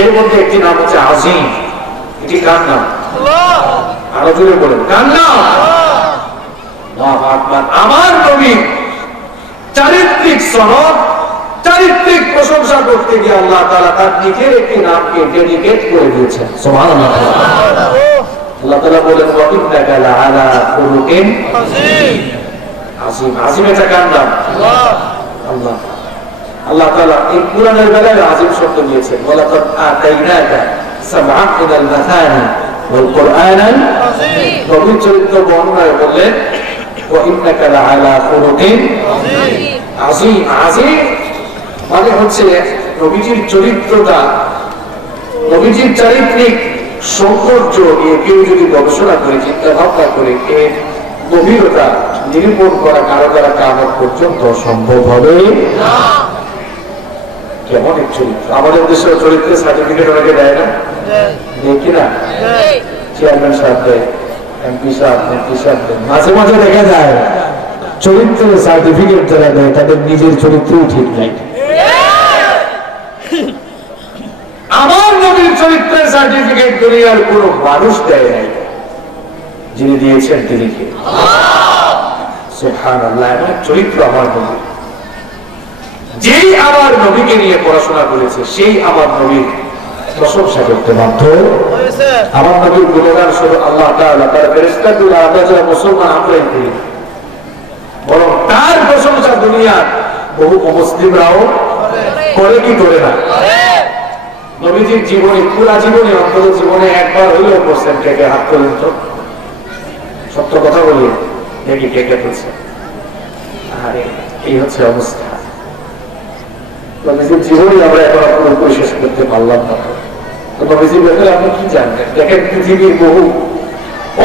এর মধ্যে একটি নাম হচ্ছে আজিম। এটি কার নাম? আল্লাহ। আরো জোরে বলেন, কার নাম? আল্লাহু আকবার। আমার নবী চারিত্রিক সনদ, চারিত্রিক প্রশংসা করতে গিয়ে আল্লাহ তাআলা তার নিজের একটি নামকে ডেডিকেট করে দিয়েছেন। সুবহানাল্লাহ। আল্লাহ তাআলা বলেন, ওয়া ইন্নাকা লাআলা খুলুকিন আযীম। আজিম, আজিম এটা কার নাম? আল্লাহ। আল্লাহ। আল্লাহ তাআলা এই কুরআনের বেলায় আজিম শব্দ দিয়েছেন, ওয়ালাকাদ আতাইনাকা সাবআন মিনাল মাথানি ওয়াল কুরআনাল আযীম। নবীর চরিত্র বর্ণনায় বললেন, ওয়া ইন্নাকা লাআলা খুলুকিন আযীম। আযীম মানে হচ্ছে নবীজির চরিত্রটা, নবীজির চারিত্রিক সৌন্দর্য নিয়ে কেউ যদি গবেষণা করে, চিন্তা ভাবনা করে, এর গভীরতা নিরূপণ করা কারো দ্বারা কিয়ামত পর্যন্ত সম্ভব হবে না। কেমন এক চরিত্র! আমাদের দেশের চরিত্রের সার্টিফিকেট অনেকে দেয় না, দেখি না? চেয়ারম্যান সাহেব দেয়, এমপি সাহেব, এমপি সাহেব দেয়। মাঝে মাঝে দেখা যায় চরিত্রের সার্টিফিকেট যারা দেয় তাদের নিজের চরিত্রও ঠিক নাই। আমার নবীর চরিত্রের সার্টিফিকেট দুনিয়ার কোন মানুষ দেয় নাই, যিনি দিয়েছেন তিনি কে? সুবহানাল্লাহ। চরিত্র আমার নবী, যেই আমার নবীকে নিয়ে পড়াশোনা করেছে সেই আমার নবীর প্রশংসা করতে বাধ্য। আমার নবীর গুণগান শুধু আল্লাহ তাআলা তার ফেরেশতাগুলো, আমরা যারা মুসলমান আমরাই করি, বরং তার প্রশংসা দুনিয়ার বহু মুসলিমরাও করে কি করে না? নবীজির জীবনে, পুরা জীবনে, অন্তত জীবনে একবার হইলেও করছেন। কে কে হাত পর্যন্ত? সত্য কথা বলি, দেখি কে কে করছে। আরে এই হচ্ছে অবস্থা। নবীজির জীবনে আমরা এখন পুরোপুরি শেষ করতে পারলাম না। তো নবীজির ব্যাপারে আপনি কি জানবেন? দেখেন পৃথিবীর বহু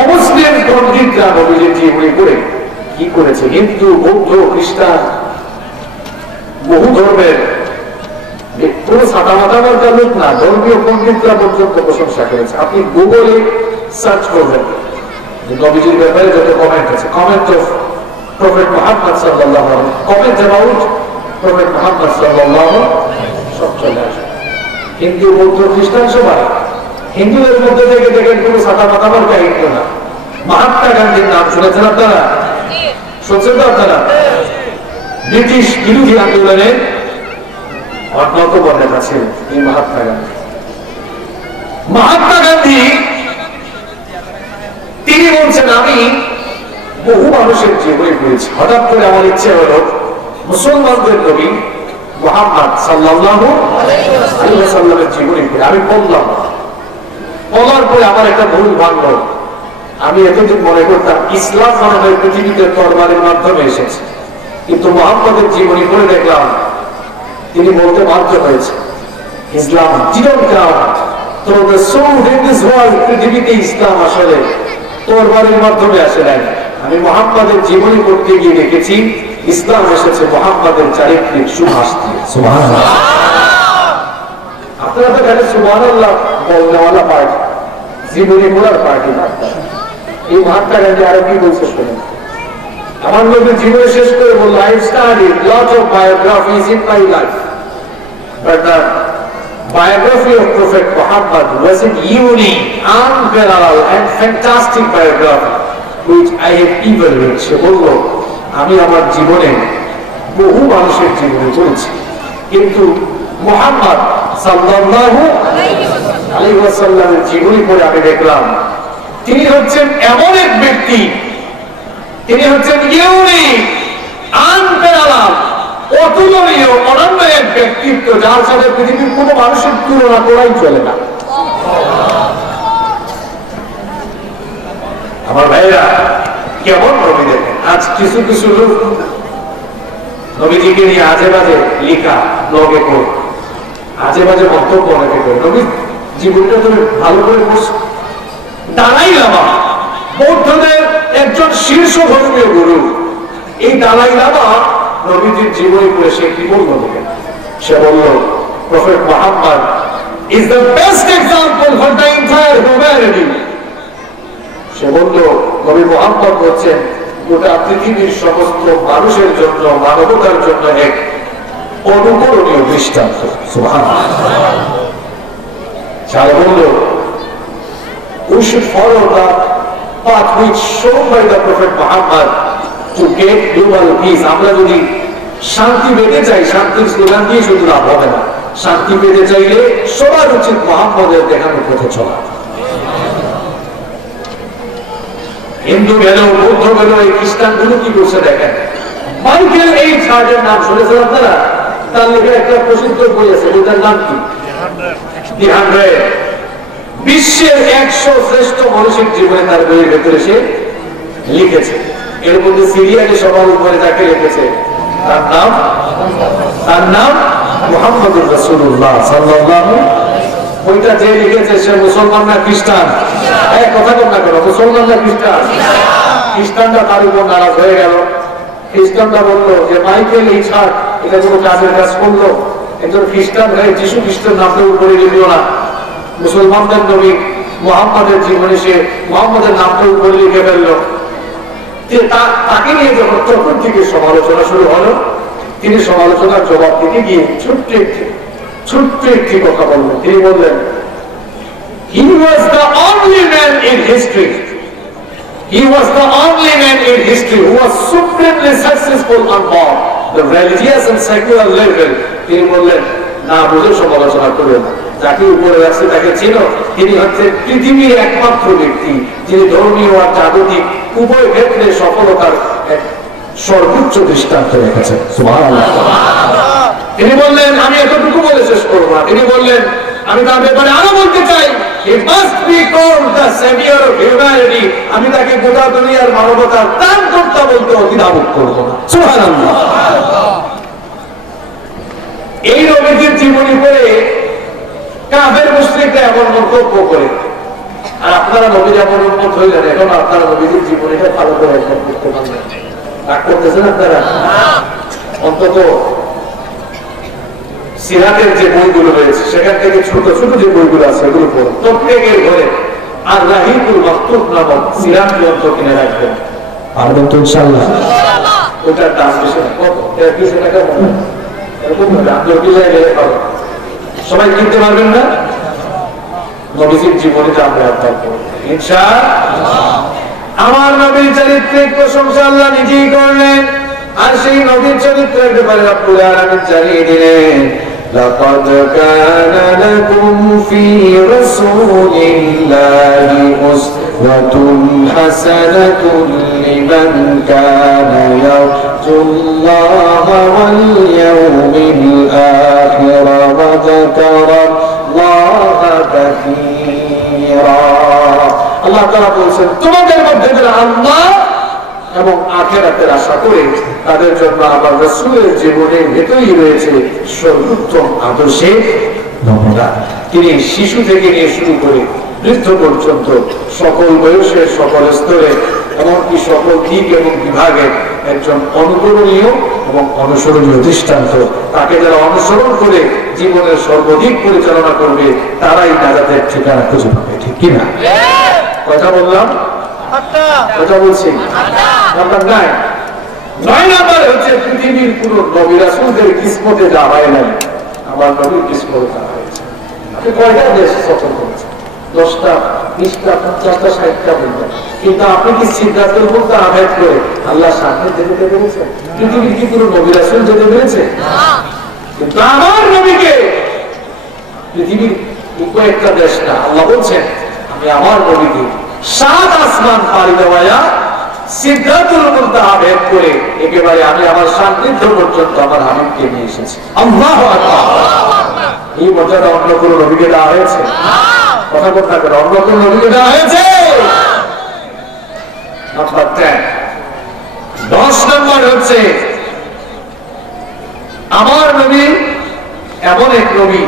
অমুসলিম পণ্ডিতরা নবীজির জীবনী করে কি করেছে। হিন্দু, বৌদ্ধ, খ্রিস্টান, বহু ধর্মের কোন ছাতা মাথা মার্কা লোক না, ধর্মীয় পণ্ডিতরা পর্যন্ত প্রশংসা করেছে। আপনি গুগলে সার্চ করবেন নবীজির ব্যাপারে যত কমেন্ট আছে, কমেন্ট অফ প্রফেট মুহাম্মদ সাল্লাল্লাহু আলাইহি ওয়াসাল্লাম, কমেন্ট অ্যাবাউট প্রফেট মুহাম্মদ সাল্লাল্লাহু আলাইহি ওয়াসাল্লাম, সব চলে আসে। হিন্দু, বৌদ্ধ, খ্রিস্টান সবাই। হিন্দুদের মধ্যে থেকে দেখেন কোন ছাতা মাথা মার্কা হিন্দু না। মহাত্মা গান্ধীর নাম শুনেছেন আপনারা? শুনছেন তো আপনারা? ব্রিটিশ বিরোধী আন্দোলনে অন্যতম নেতা ছিলেন এই মহাত্মা গান্ধী। মহাত্মা গান্ধী তিনি বলছেন, আমি বহু মানুষের জীবনী পড়েছি, হঠাৎ করে আমার ইচ্ছে হলো মুসলমানদের নবী মুহাম্মদ সাল্লাল্লাহু আলাইহি ওয়াসাল্লামের জীবনী পড়ে। আমি পড়লাম, পড়ার পরে আমার একটা ভুল ভাঙল। আমি এতদিন মনে করতাম ইসলাম মনে হয় পৃথিবীতে তরবারের মাধ্যমে এসেছে, কিন্তু মুহাম্মদের জীবনী পড়ে দেখলাম তিনি বলতে বাধ্য হয়েছে ইসলাম didn't come through the soul in this world। পৃথিবীতে ইসলাম আসলে তরবারের মাধ্যমে আসে নাই। আমি মুহাম্মদের জীবনী পড়তে গিয়ে দেখেছি ইসলাম এসেছে মুহাম্মদের চারিত্রিক সুভাষ দিয়ে। সুবহানাল্লাহ। আপনারা তো খালি সুবহানাল্লাহ বলনেওয়ালা পার্টি, জীবনী পড়ার পার্টি না। এই মহাত্মা গান্ধী আরো কি বলছে শুনুন। আমার নবীর জীবনে শেষ করে বলল, I have studied lot of biographies in my life, but the biography of Prophet Muhammad was an unique, unparalleled and fantastic biography which I have ever read। সে বলল, আমি আমার জীবনে বহু মানুষের জীবনে পড়েছি, কিন্তু মুহাম্মদ সাল্লাল্লাহু আলাইহি ওয়াসাল্লামের জীবনী পড়ে আমি দেখলাম তিনি হচ্ছেন এমন এক ব্যক্তি, তিনি হচ্ছেন ইউনিক, আনপ্যারালাল, অতুলনীয়, অনন্য এক ব্যক্তিত্ব, যার সাথে পৃথিবীর কোন মানুষের তুলনা করাই চলে না। আমার ভাইরা কেমন নবী দেখেন। আজ কিছু কিছু লোক নবীজিকে নিয়ে আজে বাজে লেখা, ব্লগে করে আজে বাজে মন্তব্য অনেকে করে। নবী জীবনটা তুমি ভালো করে পড়ছো। দালাই লামা বৌদ্ধদের একজন শীর্ষ ধর্মীয় গুরু, এই দালাই লামা নবীজির জীবনী পড়ে সে কি বলল দেখেন। সে বলল, prophet Muhammad is the best example for the entire humanity। সে বলল, নবী মুহাম্মদ হচ্ছেন গোটা পৃথিবীর সমস্ত মানুষের জন্য, মানবতার জন্য এক অনুকরণীয় দৃষ্টান্ত। সুবহানাল্লাহ। সে বলল, we should follow the path which shown by the Prophet Muhammad to get global peace। আমরা যদি শান্তি পেতে চাই, শান্তির স্লোগান দিয়ে শুধু লাভ হবে না। শান্তি পেতে চাইলে সবার উচিত মুহাম্মদের দেখানো পথে চলা। হিন্দু গেল, বৌদ্ধ গেল, এই খ্রিস্টান গুলো কি করছে দেখেন। মাইকেল এইচ হার্টের নাম শুনেছেন আপনারা? তার লেখা একটা প্রসিদ্ধ বই আছে, বইটার নাম কি? The 100। বিশ্বের 100 শ্রেষ্ঠ মানুষের জীবনে তার বইয়ের ভেতরে সে লিখেছে। এর মধ্যে সিরিয়াকে সবার উপরে তাকে লিখেছে, তার নাম মুহাম্মদুর রাসূলুল্লাহ সাল্লাল্লাহু। বইটা যে লিখেছে সে মুসলমান না খ্রিস্টান? এক কথা বল না কেন, মুসলমান না খ্রিস্টান? খ্রিস্টানরা তার উপর নারাজ হয়ে গেল। খ্রিস্টানরা বললো যে মাইকেল এইচ হার্ট এটা কোনো কাজের কাজ করলো, একজন খ্রিস্টান হয়ে যিশু খ্রিস্টের নামটা উপরে লিখলো না, মুসলমানদের নবী মুহাম্মদের জীবনে সে মুহাম্মদের নামটা উপরে লিখে ফেললো। তাকে নিয়ে যখন চতুর্দিকে সমালোচনা শুরু হলো, তিনি সমালোচনার জবাব দিতে গিয়ে ছোট্ট একটি কথা বললেন। তিনি বললেন, He was the only man in history. He was the only man in history who was supremely successful on both the religious and secular level. তিনি বললেন, না বুঝে সমালোচনা করবেন না, যাকে উপরে রাখছে তাকে চিনো। তিনি হচ্ছেন পৃথিবীর একমাত্র ব্যক্তি যিনি ধর্মীয় আর জাগতিক উভয় ক্ষেত্রে সফলতার এক সর্বোচ্চ দৃষ্টান্ত রেখেছেন। সুবহানাল্লাহ। তিনি বললেন, আমি এতটুকু বলে শেষ করবো না। তিনি বললেন, আমি তার ব্যাপারে আরো বলতে চাই, he must be called the savior of humanity. আমি তাকে গোটা দুনিয়ার মানবতার ত্রাণকর্তা বলতে দ্বিধাবোধ করবো না। সুবহানাল্লাহ। এই নবীজির জীবনী পড়ে কাফের মুশরিকরা এমন মন্তব্য করে, আর আপনারা নবীর এমন উন্মত হইলেন, এখন আপনারা নবীজির জীবনীটা ভালো করে একদম করতে পারবেন। রাগ করতেছেন আপনারা? অন্তত সিরাতের যে বইগুলো রয়েছে সেখান থেকে ছোট ছোট যে বইগুলো আছে এগুলো পড়ুন। প্রত্যেকের ঘরে আর রাহিকুল মাকতুব নামক সিরাত গ্রন্থ কিনে রাখবেন। পারবেন তো ইনশাআল্লাহ? ওটার দাম বেশি না, কত? 200 টাকা মনে হয় এরকম হবে। আপনি ওটিলায় গেলে পাবেন। সবাই কিনতে পারবেন না? নবীজির জীবনীতে আমরা অর্থাৎ ইনশাআল্লাহ। আমার নবীর চারিত্রিক প্রশংসা আল্লাহ নিজেই করলেন, আর সেই নবীর চরিত্রের ব্যাপারে রব্বুল আলামিন জানিয়ে দিলেন, لقد كان لكم في رسول الله أسوة حسنة لمن كان يرجو الله واليوم الآخر وذكر الله كثيرا। আল্লাহ তাআলা বলেছেন, তোমাদের মধ্যে যারা আল্লাহ এবং আখিরাতের আশা করে তাদের জন্য আমার রাসূলের জীবনের ভেতরেই রয়েছে সর্বোত্তম আদর্শের নমুনা। তিনি শিশু থেকে নিয়ে শুরু করে বৃদ্ধ পর্যন্ত সকল বয়সের সকল স্তরে এমনকি সকল দিক এবং বিভাগের একজন অনুকরণীয় এবং অনুসরণীয় দৃষ্টান্ত। তাকে যারা অনুসরণ করে জীবনের সর্বাধিক পরিচালনা করবে তারাই নাজাতের ঠিকানা খুঁজে পাবে। ঠিক কিনা? কথা বললাম? কথা বলছি। নাম্বার 9 নাম্বার হচ্ছে পৃথিবীর কোন নবী রাসূলদের কিসমতে যা হয় নাই আমার নবীর কিসমতে তা হয়েছে। আপনি কয়টা দেশ সফর করেছেন? 10টা, 20টা, 50টা, 60টা বলবেন, কিন্তু আপনি কি সিদ্ধান্তের মধ্যে আঘাত করে আল্লাহর সামনে যেতে পেরেছেন? পৃথিবীর কি কোন নবী রাসূল যেতে পেরেছে? কিন্তু আমার নবীকে পৃথিবীর কয়েকটা দেশ না, আল্লাহ বলছেন আমি আমার নবীকে 7 আসমান পাড়ি দেওয়া সিদ্ধাতুল মুনতাহা ভেদ করে একেবারে আমি আমার সান্নিধ্য পর্যন্ত আমার হাবিবকে নিয়ে এসেছি। আল্লাহু আকবার। এই মর্যাদা অন্য কোন নবীকে দেওয়া হয়েছে? কথা কথা করে অন্য কোন নবীকে দেওয়া হয়েছে? নাম্বার 10 নম্বর হচ্ছে আমার নবী এমন এক নবী,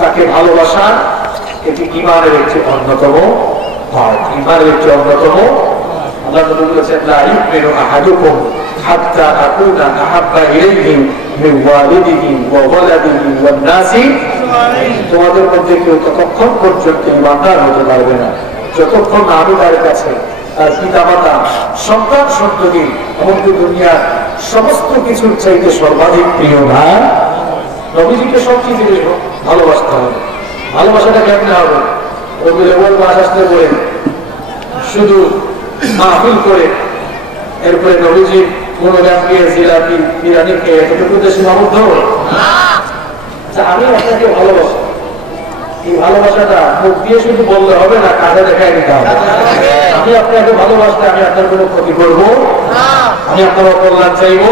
তাকে ভালোবাসা এটি ঈমানের একটি অন্যতম পার্ট, ঈমানের একটি অন্যতম। আল্লাহ নবী বলেছেন, লা ইউমিনু আহাদুকুম হাত্তা আকুনা আহাব্বা ইলাইহি মিন ওয়ালিদিহি ওয়া ওয়ালাদিহি ওয়ান নাসি। তোমাদের মধ্যে কেউ ততক্ষণ পর্যন্ত ঈমানদার হতে পারবে না যতক্ষণ না আমি তার কাছে তার পিতামাতা, সন্তান সন্ততি এমনকি দুনিয়ার সমস্ত কিছুর চাইতে সর্বাধিক প্রিয় না। নবীজিকে সবচেয়ে জিনিস ভালোবাসতে হবে। ভালোবাসাটা কেমন হবে? রবিউল মাস আসতে বলে শুধু মাহফিল করে এরপরে নবীজি মনোগ্রাম দিয়ে জিলাপি বিরিয়ানি খেয়ে এতটুকু সীমাবদ্ধ? আমি আপনাকে ভালোবাসি, এই ভালোবাসাটা মুখ দিয়ে শুধু বললে হবে না, কাজে দেখায় নিতে হবে। আমি আপনাকে ভালোবাসতে আমি আপনার কোনো ক্ষতি করবো, আমি আপনার কল্যাণ চাইবো।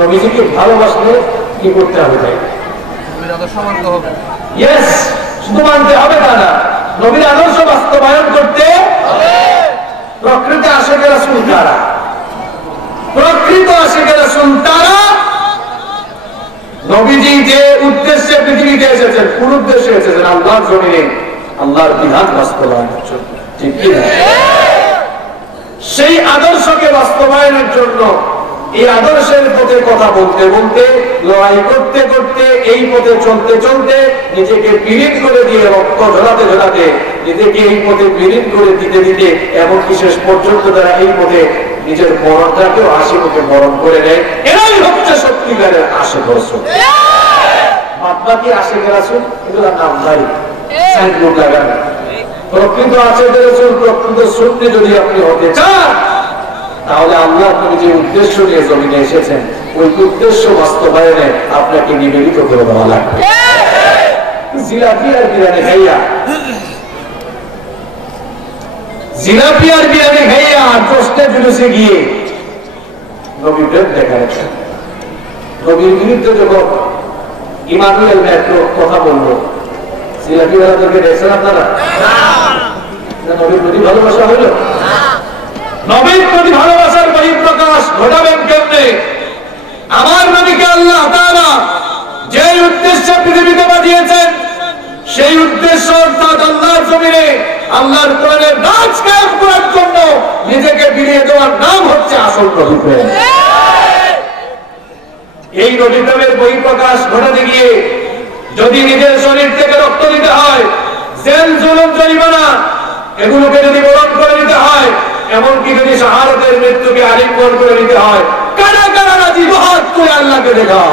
নবীজিকে ভালোবাসলে কি করতে হবে? তাই শুধু মানতে হবে তা না, নবীর আদর্শ বাস্তবায়ন করতে প্রকৃত আশিকে রাসূল তারা, প্রকৃত আশিকে রাসূল তারা নবীজি যে উদ্দেশ্যে পৃথিবীতে এসেছেন, কোন উদ্দেশ্যে এসেছেন? আল্লাহর জমিনে আল্লাহর বিধান বাস্তবায়নের জন্য। ঠিক কি না? সেই আদর্শকে বাস্তবায়নের জন্য এই আদর্শের পথে কথা বলতে বলতে, লড়াই করতে করতে, এই পথে চলতে চলতে নিজেকে বিলীন করে দিয়ে, রক্ত ঝরাতে ঝরাতে নিজেকে এই পথে বিলীন করে দিতে দিতে এমনকি শেষ পর্যন্ত তারা এই পথে নিজের মরণটাকেও হাসি মুখে বরণ করে নেয়। এরাই হচ্ছে সত্যিকারের আশিক রাসূল। বাদবাকি আশিক রাসূল এগুলোর নাম নাই, সাইনবোর্ড লাগানো। প্রকৃত আচার্যের রাসূল প্রকৃত সুন্নি যদি আপনি হতে চান, তাহলে আল্লাহ তুমি যে উদ্দেশ্য নিয়ে জমিনে এসেছেন ওই উদ্দেশ্য বাস্তবায়নে আপনাকে নিবেদিত করে দেওয়া লাগবে। জিলাপি আর বিরিয়ানি খাইয়া আর দশটা জুলুসে গিয়ে নবী প্রেম দেখাচ্ছেন। নবীর বিরুদ্ধে যখন ইমানুয়েল ম্যাক্রো কথা বললো, জিলাপি ওয়ালাদেরকে দেখছেন আপনারা? নবীর প্রতি ভালোবাসা হইল? নবীর প্রতি ভালোবাসার বহিঃপ্রকাশ ঘটাবেন কেমনে? আমার নবীকে আল্লাহ তাআলা যে উদ্দেশ্যে পৃথিবীতে পাঠিয়েছেন সেই উদ্দেশ্য অর্থাৎ আল্লাহর জমিনে আল্লাহর কোরআনের রাজ কায়েম করার জন্য নিজেকে বিলিয়ে দেওয়ার নাম হচ্ছে আসল নবী প্রেম। এই নবী প্রেমের বহিঃপ্রকাশ ঘটাতে গিয়ে যদি নিজের শরীর থেকে রক্ত দিতে হয়, জেল জুলুম জরিমানা এগুলোকে যদি বরণ করে নিতে হয়, এমনকি যদি শাহাদাতের মৃত্যুকে আলিঙ্গন করে নিতে হয়, কারা কারা রাজি হাত তুলে আল্লাহকে দেখা।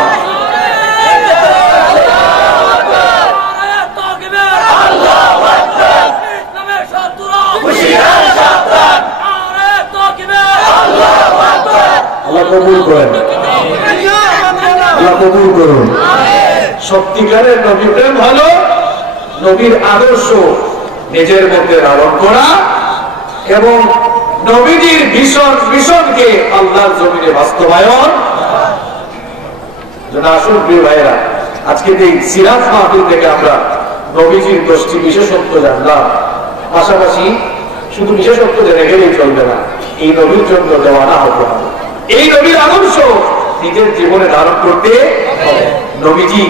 আল্লাহ কবুল করেন, আল্লাহ কবুল করুন। সত্যিকারের নবী প্রেম হলো নবীর আদর্শ নিজের মধ্যে ধারণ করা এবং নবীজির ভীষণকে আল্লাহর জমিনে বাস্তবায়ন। আসুন প্রিয় ভাইয়েরা, আজকে এই সিরাত মাহফিল থেকে আমরা নবীজির 10টি বিশেষত্ব জানলাম। পাশাপাশি শুধু বিশেষত্ব জেনে গেলেই চলবে না, এই নবীর জন্য দেওয়ানা হতে হবে। এই নবীর আদর্শ নিজের জীবনে ধারণ করতে হবে। নবীজি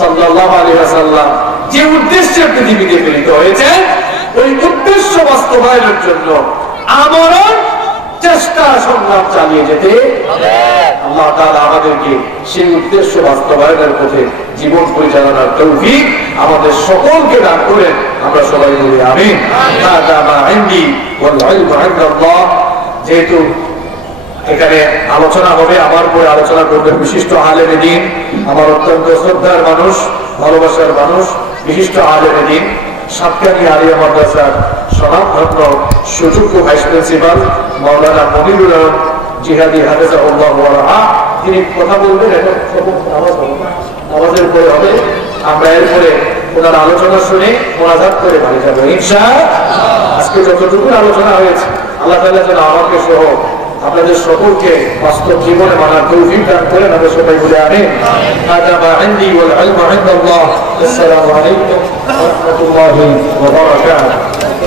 সাল্লাল্লাহু আলাইহি ওয়াসাল্লাম যে উদ্দেশ্যে পৃথিবীতে প্রেরিত হয়েছে ওই উদ্দেশ্য বাস্তবায়নের জন্য আমরণ চেষ্টা সংগ্রাম চালিয়ে যেতে হবে। আল্লাহ তাআলা আমাদেরকে সেই উদ্দেশ্য বাস্তবায়নের পথে জীবন পরিচালনার তৌফিক আমাদের সকলকে দান করেন। আমরা সবাই বলি আমিন। যেহেতু এখানে আলোচনা হবে, আমার পরে আলোচনা করবেন বিশিষ্ট আলেমে দ্বীন, আমার অত্যন্ত শ্রদ্ধার মানুষ, ভালোবাসার মানুষ, বিশিষ্ট আলেমে দ্বীন, সাতকানি আলিয়া মাদ্রাসার স্বনামধন্য সুযোগ্য ভাইস প্রিন্সিপাল মাওলানা মনিরুল আলম জিহাদি হাফেজাহুল্লাহ ওয়া রাহা। তিনি কথা বলবেন। এখন নামাজের পরে হবে, আমরা এরপরে ওনার আলোচনা শুনে মোনাজাত করে বাড়ি যাবো ইনশাআল্লাহ। আজকে যতটুকু আলোচনা হয়েছে আল্লাহ তাআলা যেন আমাকে সহ আপনাদের সকলকে বাস্তব জীবনে মানার তৌফিক দান করেন। আমরা সবাই বলে আমিন। হাদা মা ইনদি ওয়াল ইলমু ইনদাল্লাহ। আসসালামু আলাইকুম ওয়া রাহমাতুল্লাহি ওয়া বারাকাতুহু।